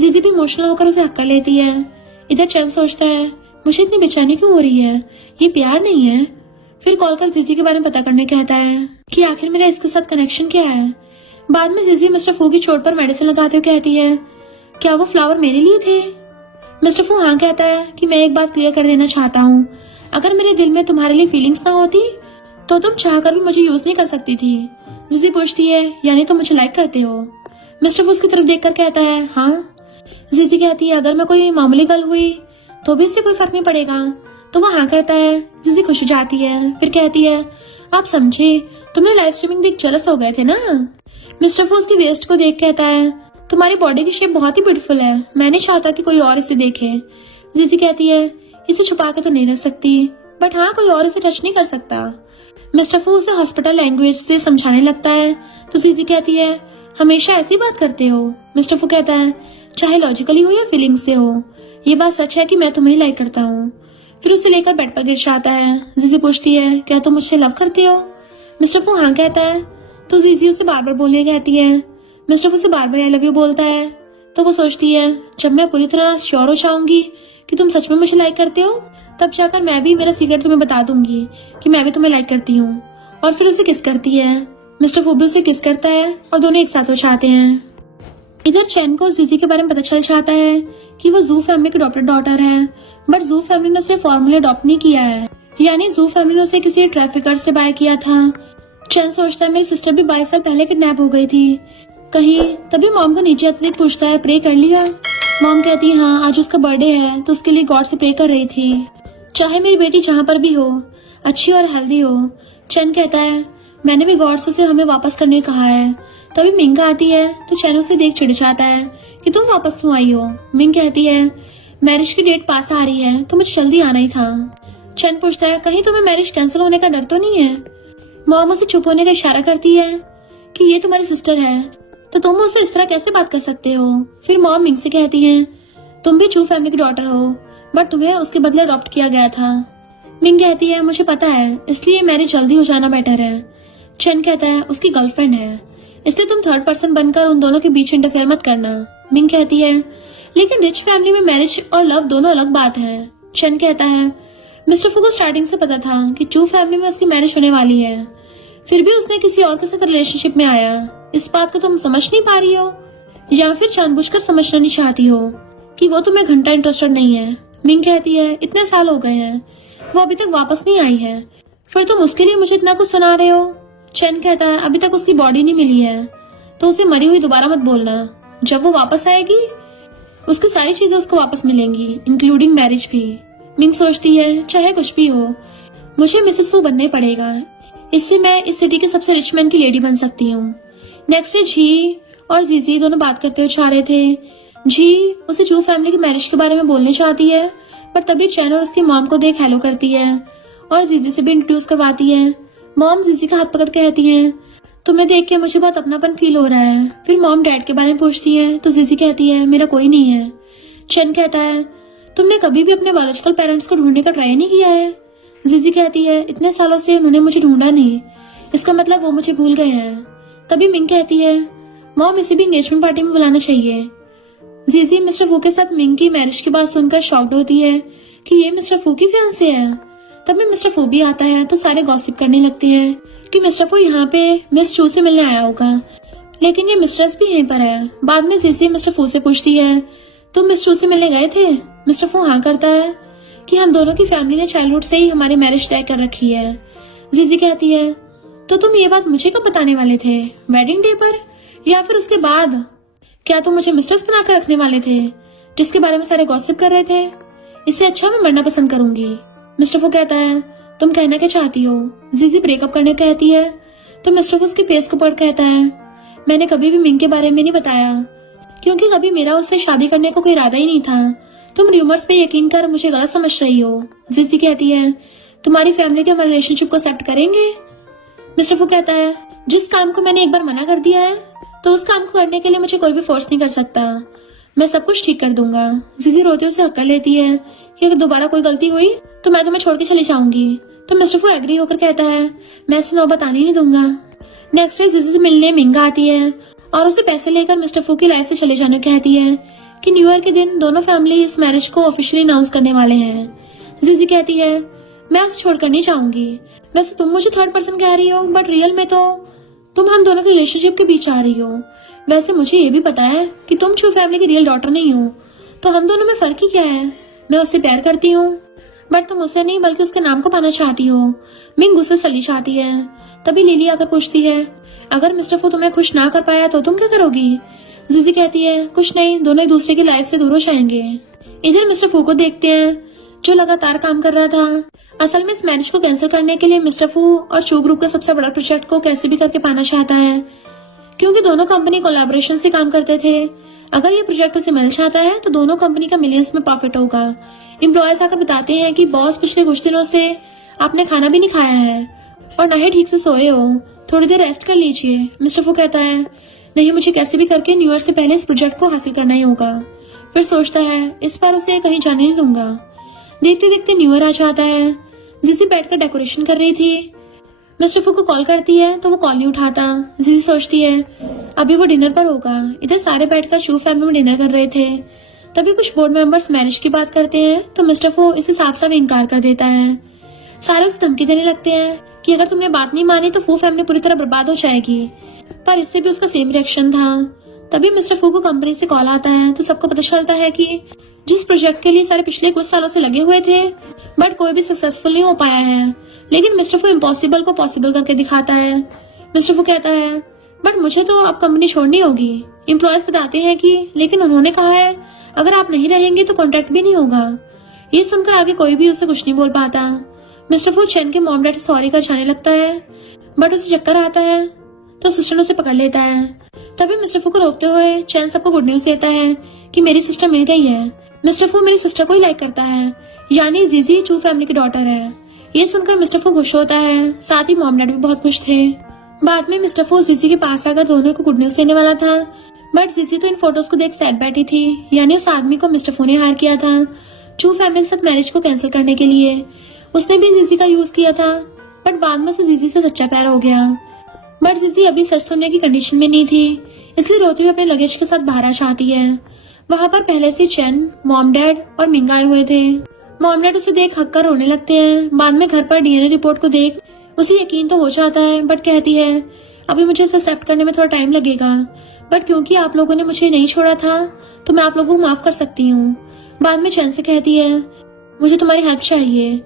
जीजी भी इमोशनल होकर उसे हक कर लेती है। इधर चैन सोचता है मुझे इतनी बेचैनी क्यों हो रही है, ये प्यार नहीं है। फिर कॉल कर जीजी के बारे में पता करने कहता है कि आखिर मेरा इसके साथ कनेक्शन क्या है। बाद में जीजी मिस्टर फू की चोट पर मेडिसिन लगाते हुए कहती है क्या वो फ्लावर मेरे लिए थे? मिस्टर फू हाँ कहता है कि मैं एक बात क्लियर कर देना चाहता हूँ, अगर मेरे दिल में तुम्हारे लिए फीलिंग्स ना होती तो तुम चाहकर भी मुझे यूज नहीं कर सकती थी। जीजी पूछती है यानी तुम मुझे लाइक करते हो? मिस्टर फू उसकी तरफ देखकर कहता है हाँ। जीजी कहती है अगर मैं कोई मामूली गर्ल हुई तो भी इससे कोई फर्क नहीं पड़ेगा, तो वो हाँ करता है। जीजी खुश हो जाती है, फिर कहती है आप समझे, तुमने लाइव स्ट्रीमिंग देख जेलस हो गए थे ना। मिस्टर फू उसकी वेस्ट को देख कहता है तुम्हारी बॉडी की शेप बहुत ही ब्यूटीफुल है, मैं नहीं चाहता कि कोई और इसे देखे। जीजी कहती है इसे छुपा के तो नहीं रख सकती, बट हाँ कोई और इसे टच नहीं कर सकता। मिस्टर फू उसे हॉस्पिटल लैंग्वेज से समझाने लगता है तो जीजी कहती है हमेशा ऐसी बात करते हो। मिस्टर फू कहता है, चाहे लॉजिकली हो या फीलिंग से हो, ये बात सच है कि मैं तुम्हें लाइक करता हूँ। फिर उसे लेकर बेड पर गिर जाता है। जीजी पूछती है, क्या तुम मुझसे लव करते हो? मिस्टर फू हाँ कहता है। तो जीजी उसे बार बार बोलने कहती है। मिस्टर फू से बार बार आई लव यू बोलता है। तो वो सोचती है, जब मैं पूरी तरह श्योर हो जाऊंगी कि तुम सच में मुझे लाइक करते हो, तब जाकर मैं भी मेरा सीक्रेट तुम्हें बता दूंगी कि मैं भी तुम्हें लाइक करती हूँ। और फिर उसे किस करती है। मिस्टर फू भी उसे किस करता है और दोनों एक साथ हो जाते हैं। इधर चैन को जीजी के बारे में पता चल जाता है कि वो जू फैमिली की अडॉप्टेड डॉटर है, बट जू फैमिली ने उसे फॉर्मली अडॉप्ट नहीं किया है, यानी जू फैमिली ने उसे किसी ट्रैफिकर से बाय किया था। चैन सोचता है, मेरी सिस्टर भी 22 साल पहले किडनैप हो गई थी कहीं। तभी मॉम को नीचे अतिरिक्त पूछता है, प्रे कर लिया? मॉम कहती है, हाँ आज उसका बर्थडे है तो उसके लिए गॉड से प्रे कर रही थी, चाहे मेरी बेटी जहाँ पर भी हो अच्छी और हेल्दी हो। चैन कहता है, मैंने भी गॉड से उसे हमें वापस करने कहा है। तभी मिंगा आती है तो चैन उसे देख चिढ़ जाता है कि तुम वापस क्यों आई हो। मिंग कहती है, मैरिज की डेट पास आ रही है तो मुझे जल्दी आना ही था। चैन पूछता है, कहीं तुम्हें मैरिज कैंसिल होने का डर तो नहीं है? मॉम उसे चुप होने का इशारा करती है कि ये तुम्हारी सिस्टर है तो तुम उससे इस तरह कैसे बात कर सकते हो। फिर मॉम मिंग से कहती है, तुम भी चू फैमिली की डॉटर हो, बट तुम्हें उसके बदले अडॉप्ट किया गया था। मिंग कहती है, मुझे पता है, इसलिए मैरिज जल्दी हो जाना बेटर है। चैन कहता है, उसकी गर्लफ्रेंड है, इसलिए तुम थर्ड पर्सन बनकर उन दोनों के बीच इंटरफेयर मत करना। मिंग कहती है, लेकिन रिच फैमिली में मैरिज और लव दोनों अलग बात है। चैन कहता है, मिस्टर फू को स्टार्टिंग से पता था कि चू फैमिली में उसकी मैरिज होने वाली है, फिर भी उसने किसी और के साथ रिलेशनशिप में आया। इस बात को तुम समझ नहीं पा रही हो या फिर जानबूझकर समझना नहीं चाहती हो कि वो तुम्हें घंटा इंटरेस्टेड नहीं है। मिंग कहती है, इतने साल हो गए हैं, वो अभी तक वापस नहीं आई है, फिर तुम उसके लिए मुझे इतना कुछ सुना रहे हो। चैन कहता है, अभी तक उसकी बॉडी नहीं मिली है तो उसे मरी हुई दोबारा मत बोलना। जब वो वापस आएगी उसकी सारी चीजें उसको वापस मिलेंगी, इंक्लूडिंग मैरिज भी। मिंग सोचती है, चाहे कुछ भी हो, मुझे मिसेस फू बनना ही पड़ेगा, इससे मैं इस सिटी के सबसे रिच मैन की लेडी बन सकती हूँ। नेक्स्ट डे जी और जीजी दोनों बात करते हुए जा रहे थे। जी उसे चू फैमिली की मैरिज के बारे में बोलने चाहती है, पर तभी चैन और उसकी मॉम को देख हेलो करती है और जीजी से भी इंट्रोड्यूस करवाती है। मॉम जीजी का हाथ पकड़ कहती है, तुम्हें देख के मुझे बहुत अपनापन फील हो रहा है। फिर मॉम डैड के बारे में पूछती है तो जीजी कहती है, मेरा कोई नहीं है। चैन कहता है, तुमने कभी भी अपने बायोलॉजिकल पेरेंट्स को ढूंढने का ट्राई नहीं किया है? जीजी कहती है, इतने सालों से उन्होंने मुझे ढूंढा नहीं, इसका मतलब वो मुझे भूल गए हैं। तभी मिंग कहती है, मॉम इसे भी एंगेजमेंट पार्टी में बुलाना चाहिए। जीजी मिस्टर फू के साथ मिंग की मैरिज की बात सुनकर शॉक्ड होती है कि ये मिस्टर फू की फियांसे है। तभी मिस्टर फू भी आता है तो सारे गॉसिप करने लगते हैं कि मिस्टर फू यहाँ पे मिस चू से मिलने आया होगा, लेकिन ये मिस्ट्रेस भी यहीं पर है। बाद में जीजी मिस्टर फू से पूछती है, तुम मिस चू से मिलने गए थे? मिस्टर फू हाँ करता है कि हम दोनों की फैमिली ने चाइल्डहुड से ही हमारी मैरिज तय कर रखी है। जीजी कहती है, तो तुम ये बात मुझे कब बताने वाले थे, वेडिंग डे पर या फिर उसके बाद? क्या तुम मुझे मिस्ट्रेस बनाकर रखने वाले थे जिसके बारे में सारे गॉसिप कर रहे थे? इससे अच्छा मैं मरना पसंद करूंगी। मिस्टर फू कहता है, तुम कहना क्या चाहती हो? जीजी ब्रेकअप करने को कहती है तो मिस्टर फू उसके फेस को पकड़ कहता है, मैंने कभी भी मिंग के बारे में नहीं बताया क्योंकि कभी मेरा उससे शादी करने को कोई इरादा ही नहीं था। तुम रूमर्स पे यकीन कर मुझे गलत समझ रही हो। जीजी कहती है, तुम्हारी फैमिली के हमारे रिलेशनशिप को एक्सेप्ट करेंगे? मिस्टर फू कहता है, जिस काम को मैंने एक बार मना कर दिया है तो उस काम को करने के लिए मुझे कोई भी फोर्स नहीं कर सकता, मैं सब कुछ ठीक कर दूंगा। जीजी रोते उसे हक कर लेती है कि अगर दोबारा कोई गलती हुई तो मैं तुम्हें छोड़ के चली जाऊंगी। तो मिस्टर फू एग्री होकर कहता है, मैं इसे नौबत आने नहीं दूंगा। नेक्स्ट डे जीजी से मिलने मिंगा आती है और उसे पैसे लेकर मिस्टर फू की लाइफ से चले जाने कहती है कि न्यू ईयर के दिन दोनों फैमिली इस मैरिज को ऑफिशियली अनाउंस करने वाले हैं। जीजी कहती है, मैं उसे छोड़कर नहीं चाहूंगी। वैसे तुम मुझे थर्ड पर्सन कह रही हो, बट रियल में तो तुम हम दोनों के रिलेशनशिप के बीच आ रही हो। वैसे मुझे ये भी पता है कि तुम चू फैमिली की रियल डॉटर नहीं हो, तो हम दोनों में फर्क ही क्या है? मैं उससे प्यार करती हूँ, बट तुम उसे नहीं बल्कि उसके नाम को पाना चाहती हो। मिंग गुस्से से चली जाती है। तभी लिली आकर पूछती है, अगर मिस्टर फू तुम्हें खुश ना कर पाया तो तुम क्या करोगी? जीजी कहती है, कुछ नहीं, दोनों एक दूसरे की लाइफ से दूर हो जाएंगे। इधर मिस्टर फू को देखते हैं जो लगातार काम कर रहा था। असल में इस मैरिज को कैंसिल करने के लिए मिस्टर फू और चू ग्रुप का सबसे बड़ा प्रोजेक्ट को कैसे भी करके पाना चाहता है, क्योंकि दोनों कंपनी कोलैबोरेशन से काम करते थे। अगर ये प्रोजेक्ट उसे मिल जाता है तो दोनों कंपनी का मिलियंस में प्रॉफिट होगा। एम्प्लॉयज आकर बताते हैं कि बॉस पिछले कुछ दिनों से आपने खाना भी नहीं खाया है और ना ही ठीक से सोए हो, थोड़ी देर रेस्ट कर लीजिए। मिस्टर फू कहता है, नहीं, मुझे कैसे भी करके न्यू ईयर से पहले इस प्रोजेक्ट को हासिल करना ही होगा। फिर सोचता है इस बार उसे कहीं जाने नहीं दूंगा। देखते देखते न्यू ईयर आ जाता है। जीजी बैठकर डेकोरेशन कर रही थी। मिस्टर फू को कॉल करती है तो वो कॉल नहीं उठाता। जीजी सोचती है अभी वो डिनर पर होगा। इधर सारे बैठकर चू फैमिली में डिनर कर रहे थे। तभी कुछ बोर्ड मेंबर्स मैरिज की बात करते हैं तो मिस्टर फू इसे साफ साफ इनकार कर देता है। सारे उसे धमकी देने लगते हैं कि अगर तुमने बात नहीं मानी तो फू फैमिली पूरी तरह बर्बाद हो जाएगी। पर इससे भी उसका सेम रिएक्शन था। तभी मिस्टर फू को कंपनी से कॉल आता है तो सबको पता चलता है कि जिस प्रोजेक्ट के लिए सारे पिछले कुछ सालों से लगे हुए थे बट कोई भी सक्सेसफुल नहीं हो पाया है, लेकिन मिस्टर फू इम्पॉसिबल को पॉसिबल करके दिखाता है। मिस्टर फू कहता है बट मुझे तो अब कंपनी छोड़नी होगी। एम्प्लॉयज बताते हैं कि लेकिन उन्होंने कहा है अगर आप नहीं रहेंगे तो कॉन्ट्रैक्ट भी नहीं होगा। ये सुनकर आगे कोई भी उसे कुछ नहीं बोल पाता। मिस्टर फू चैन के मॉम डैड से सॉरी कर जाने लगता है बट उसे चक्कर आता है तो सिस्टर उसे पकड़ लेता है। तभी मिस्टर फू को रोकते हुए चैन सबको गुड न्यूज देता है कि मेरी सिस्टर मिल गई है। मिस्टर फू मेरी सिस्टर को ही लाइक करता है, यानी जीजी चू फैमिली की डॉटर है। ये सुनकर मिस्टर फू खुश होता है, साथ ही मॉम डैड भी बहुत खुश थे। बाद में मिस्टर फू जीजी के पास आकर दोनों को गुड न्यूज देने वाला था बट जीजी तो इन फोटोज को देख सैड बैठी थी, यानी उस आदमी को मिस्टर फू ने हायर किया था चू फैमिली के साथ मैरिज को कैंसिल करने के लिए। उसने भी जीजी का यूज किया था बट बाद में उसे जीजी से सच्चा प्यार हो गया। बट जीजी अभी सच सुनने की कंडीशन में नहीं थी, इसलिए रोती हुई अपने लगेज के साथ बाहर आ जाती है। वहाँ पर पहले से चैन, मॉम डैड और मिंग आए हुए थे। मॉम डैड उसे देख हक कर रोने लगते हैं। बाद में घर पर डीएनए रिपोर्ट को देख उसे यकीन तो हो जाता है बट कहती है अभी मुझे उसे एक्सेप्ट करने में थोड़ा टाइम लगेगा, बट क्योंकि आप लोगों ने मुझे नहीं छोड़ा था तो मैं आप लोगों को माफ कर सकती हूँ। बाद में चैन से कहती है मुझे तुम्हारी हेल्प चाहिए,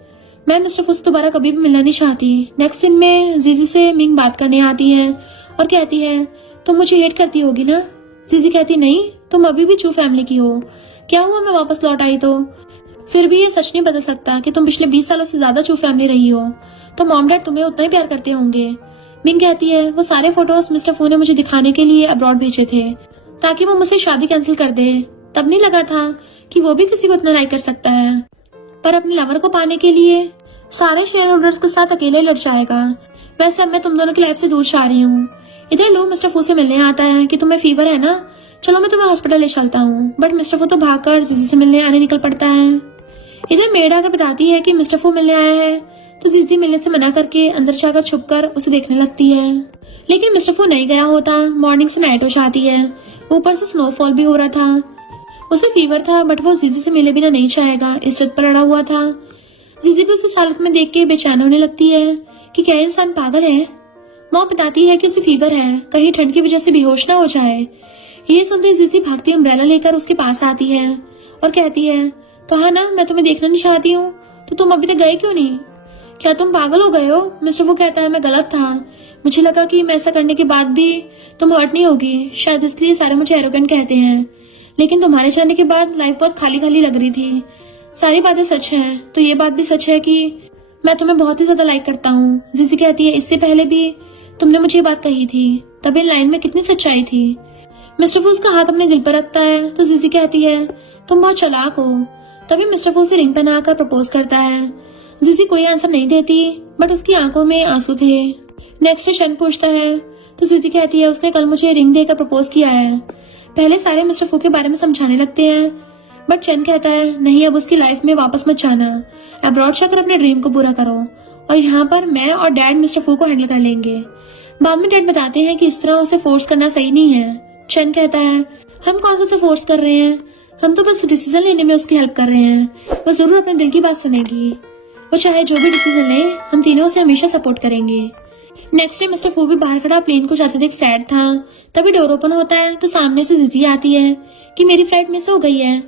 मैं मिस्टर फू से दोबारा कभी भी मिलना नहीं चाहती। नेक्स्ट सीन में जीजी से मिंग बात करने आती है और कहती है तुम मुझे हेट करती होगी ना। जीजी कहती नहीं, तुम अभी भी चू फैमिली की हो। क्या हुआ मैं वापस लौट आई तो? फिर भी ये सच नहीं बदल सकता कि तुम पिछले 20 सालों से ज्यादा चू फैमिली रही हो, तो मॉम डैड तुम्हें उतना ही प्यार करते होंगे। मिंग कहती है वो सारे फोटोज मिस्टर फू ने मुझे दिखाने के लिए अब्रॉड भेजे थे ताकि वो मुझसे शादी कैंसिल कर दे। तब नहीं लगा था कि वो भी किसी को इतना लाइक कर सकता है, पर अपने लवर को पाने के लिए सारे शेयर होल्डर्स के साथ अकेले लड़ जाएगा। वैसे अब मैं तुम दोनों की लाइफ से दूर जा रही हूँ। इधर लो मिस्टर फू से मिलने आता है कि तुम्हें फीवर है ना, चलो मैं तुम्हें हॉस्पिटल ले चलता हूँ। बट मिस्टर फू तो भागकर जीजी से मिलने आने निकल पड़ता है। इधर मेड आकर बताती है कि मिस्टर फू मिलने आया है तो जीजी मिलने से मना करके अंदर जाकर छुपकर उसे देखने लगती है, लेकिन मिस्टर फू नहीं गया होता। मॉर्निंग से नाइट हो जाती है, ऊपर से स्नोफॉल भी हो रहा था। उसे फीवर था बट वो जीजी से मिले बिना नहीं चाहेगा, इस जिद पर अड़ा हुआ था। जीजी भी उसे हालत में देख के बेचैन होने लगती है कि क्या इंसान पागल है। मॉम बताती है कि उसे फीवर है, कहीं ठंड की वजह से बेहोश ना हो जाए। ये सुनते जीजी भागती अम्ब्रेला लेकर उसके पास आती है और कहती है कहा ना मैं तुम्हें देखना नहीं चाहती हूँ, तो तुम अभी तक गए क्यों नहीं? क्या तुम पागल हो गए हो? मिस्टर वो कहता है मैं गलत था, मुझे लगा कि मैं ऐसा करने के बाद भी तुम हर्ट नहीं होगी, शायद इसलिए सारे मुझे एरोगेंट कहते हैं। लेकिन तुम्हारे जाने के बाद लाइफ बहुत खाली खाली लग रही थी। सारी बातें सच हैं, तो ये बात भी सच है कि मैं तुम्हें बहुत ही ज्यादा लाइक करता हूँ। जीजी कहती है इससे पहले भी तुमने मुझे ये बात कही थी, तब इन लाइन में कितनी सच्चाई थी। मिस्टर फू उसका हाथ अपने दिल पर रखता है तो जीजी कहती है तुम बहुत चालाक हो। तभी मिस्टर फू उसे रिंग पहनाकर प्रपोज करता है। जीजी कोई आंसर नहीं देती बट उसकी आंखों में आंसू थे। नेक्स्ट डे शन पूछता है तो जीजी कहती है उसने कल मुझे रिंग देकर प्रपोज किया है। पहले सारे मिस्टर फू के बारे में समझाने लगते हैं बट चैन कहता है नहीं, अब उसकी लाइफ में वापस मत जाना, अब्रॉड जाकर अपने ड्रीम को पूरा करो और यहाँ पर मैं और डैड मिस्टर फू को हैंडल कर लेंगे। बाद में डैड बताते हैं कि इस तरह उसे फोर्स करना सही नहीं है। चैन कहता है हम कौन सा उसे फोर्स कर रहे हैं, हम तो बस डिसीजन लेने में उसकी हेल्प कर रहे हैं। वो जरूर अपने दिल की बात सुनेगी, वो चाहे जो भी डिसीजन ले, हम तीनों उसे हमेशा सपोर्ट करेंगे। नेक्स्ट डे मिस्टर फू भी बाहर खड़ा प्लेन को जाते देख सैड था। तभी डोर ओपन होता है तो सामने से जीजी आती है कि मेरी फ्लाइट मिस हो गई है,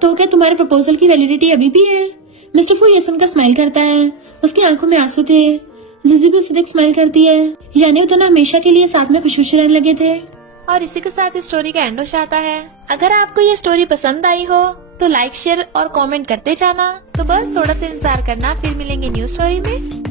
तो क्या तुम्हारे प्रपोजल की वैलिडिटी अभी भी है? मिस्टर फू ये सुनकर स्माइल करता है, उसकी आंखों में आंसू थे। जीजी भी उसे देख स्माइल करती है, यानी वो दोनों हमेशा के लिए साथ में खुशी रहने लगे थे। और इसी के साथ इस स्टोरी का एंड हो जाता है। अगर आपको ये स्टोरी पसंद आई हो तो लाइक, शेयर और कमेंट करते जाना। तो बस थोड़ा सा इंतजार करना, फिर मिलेंगे न्यू स्टोरी में।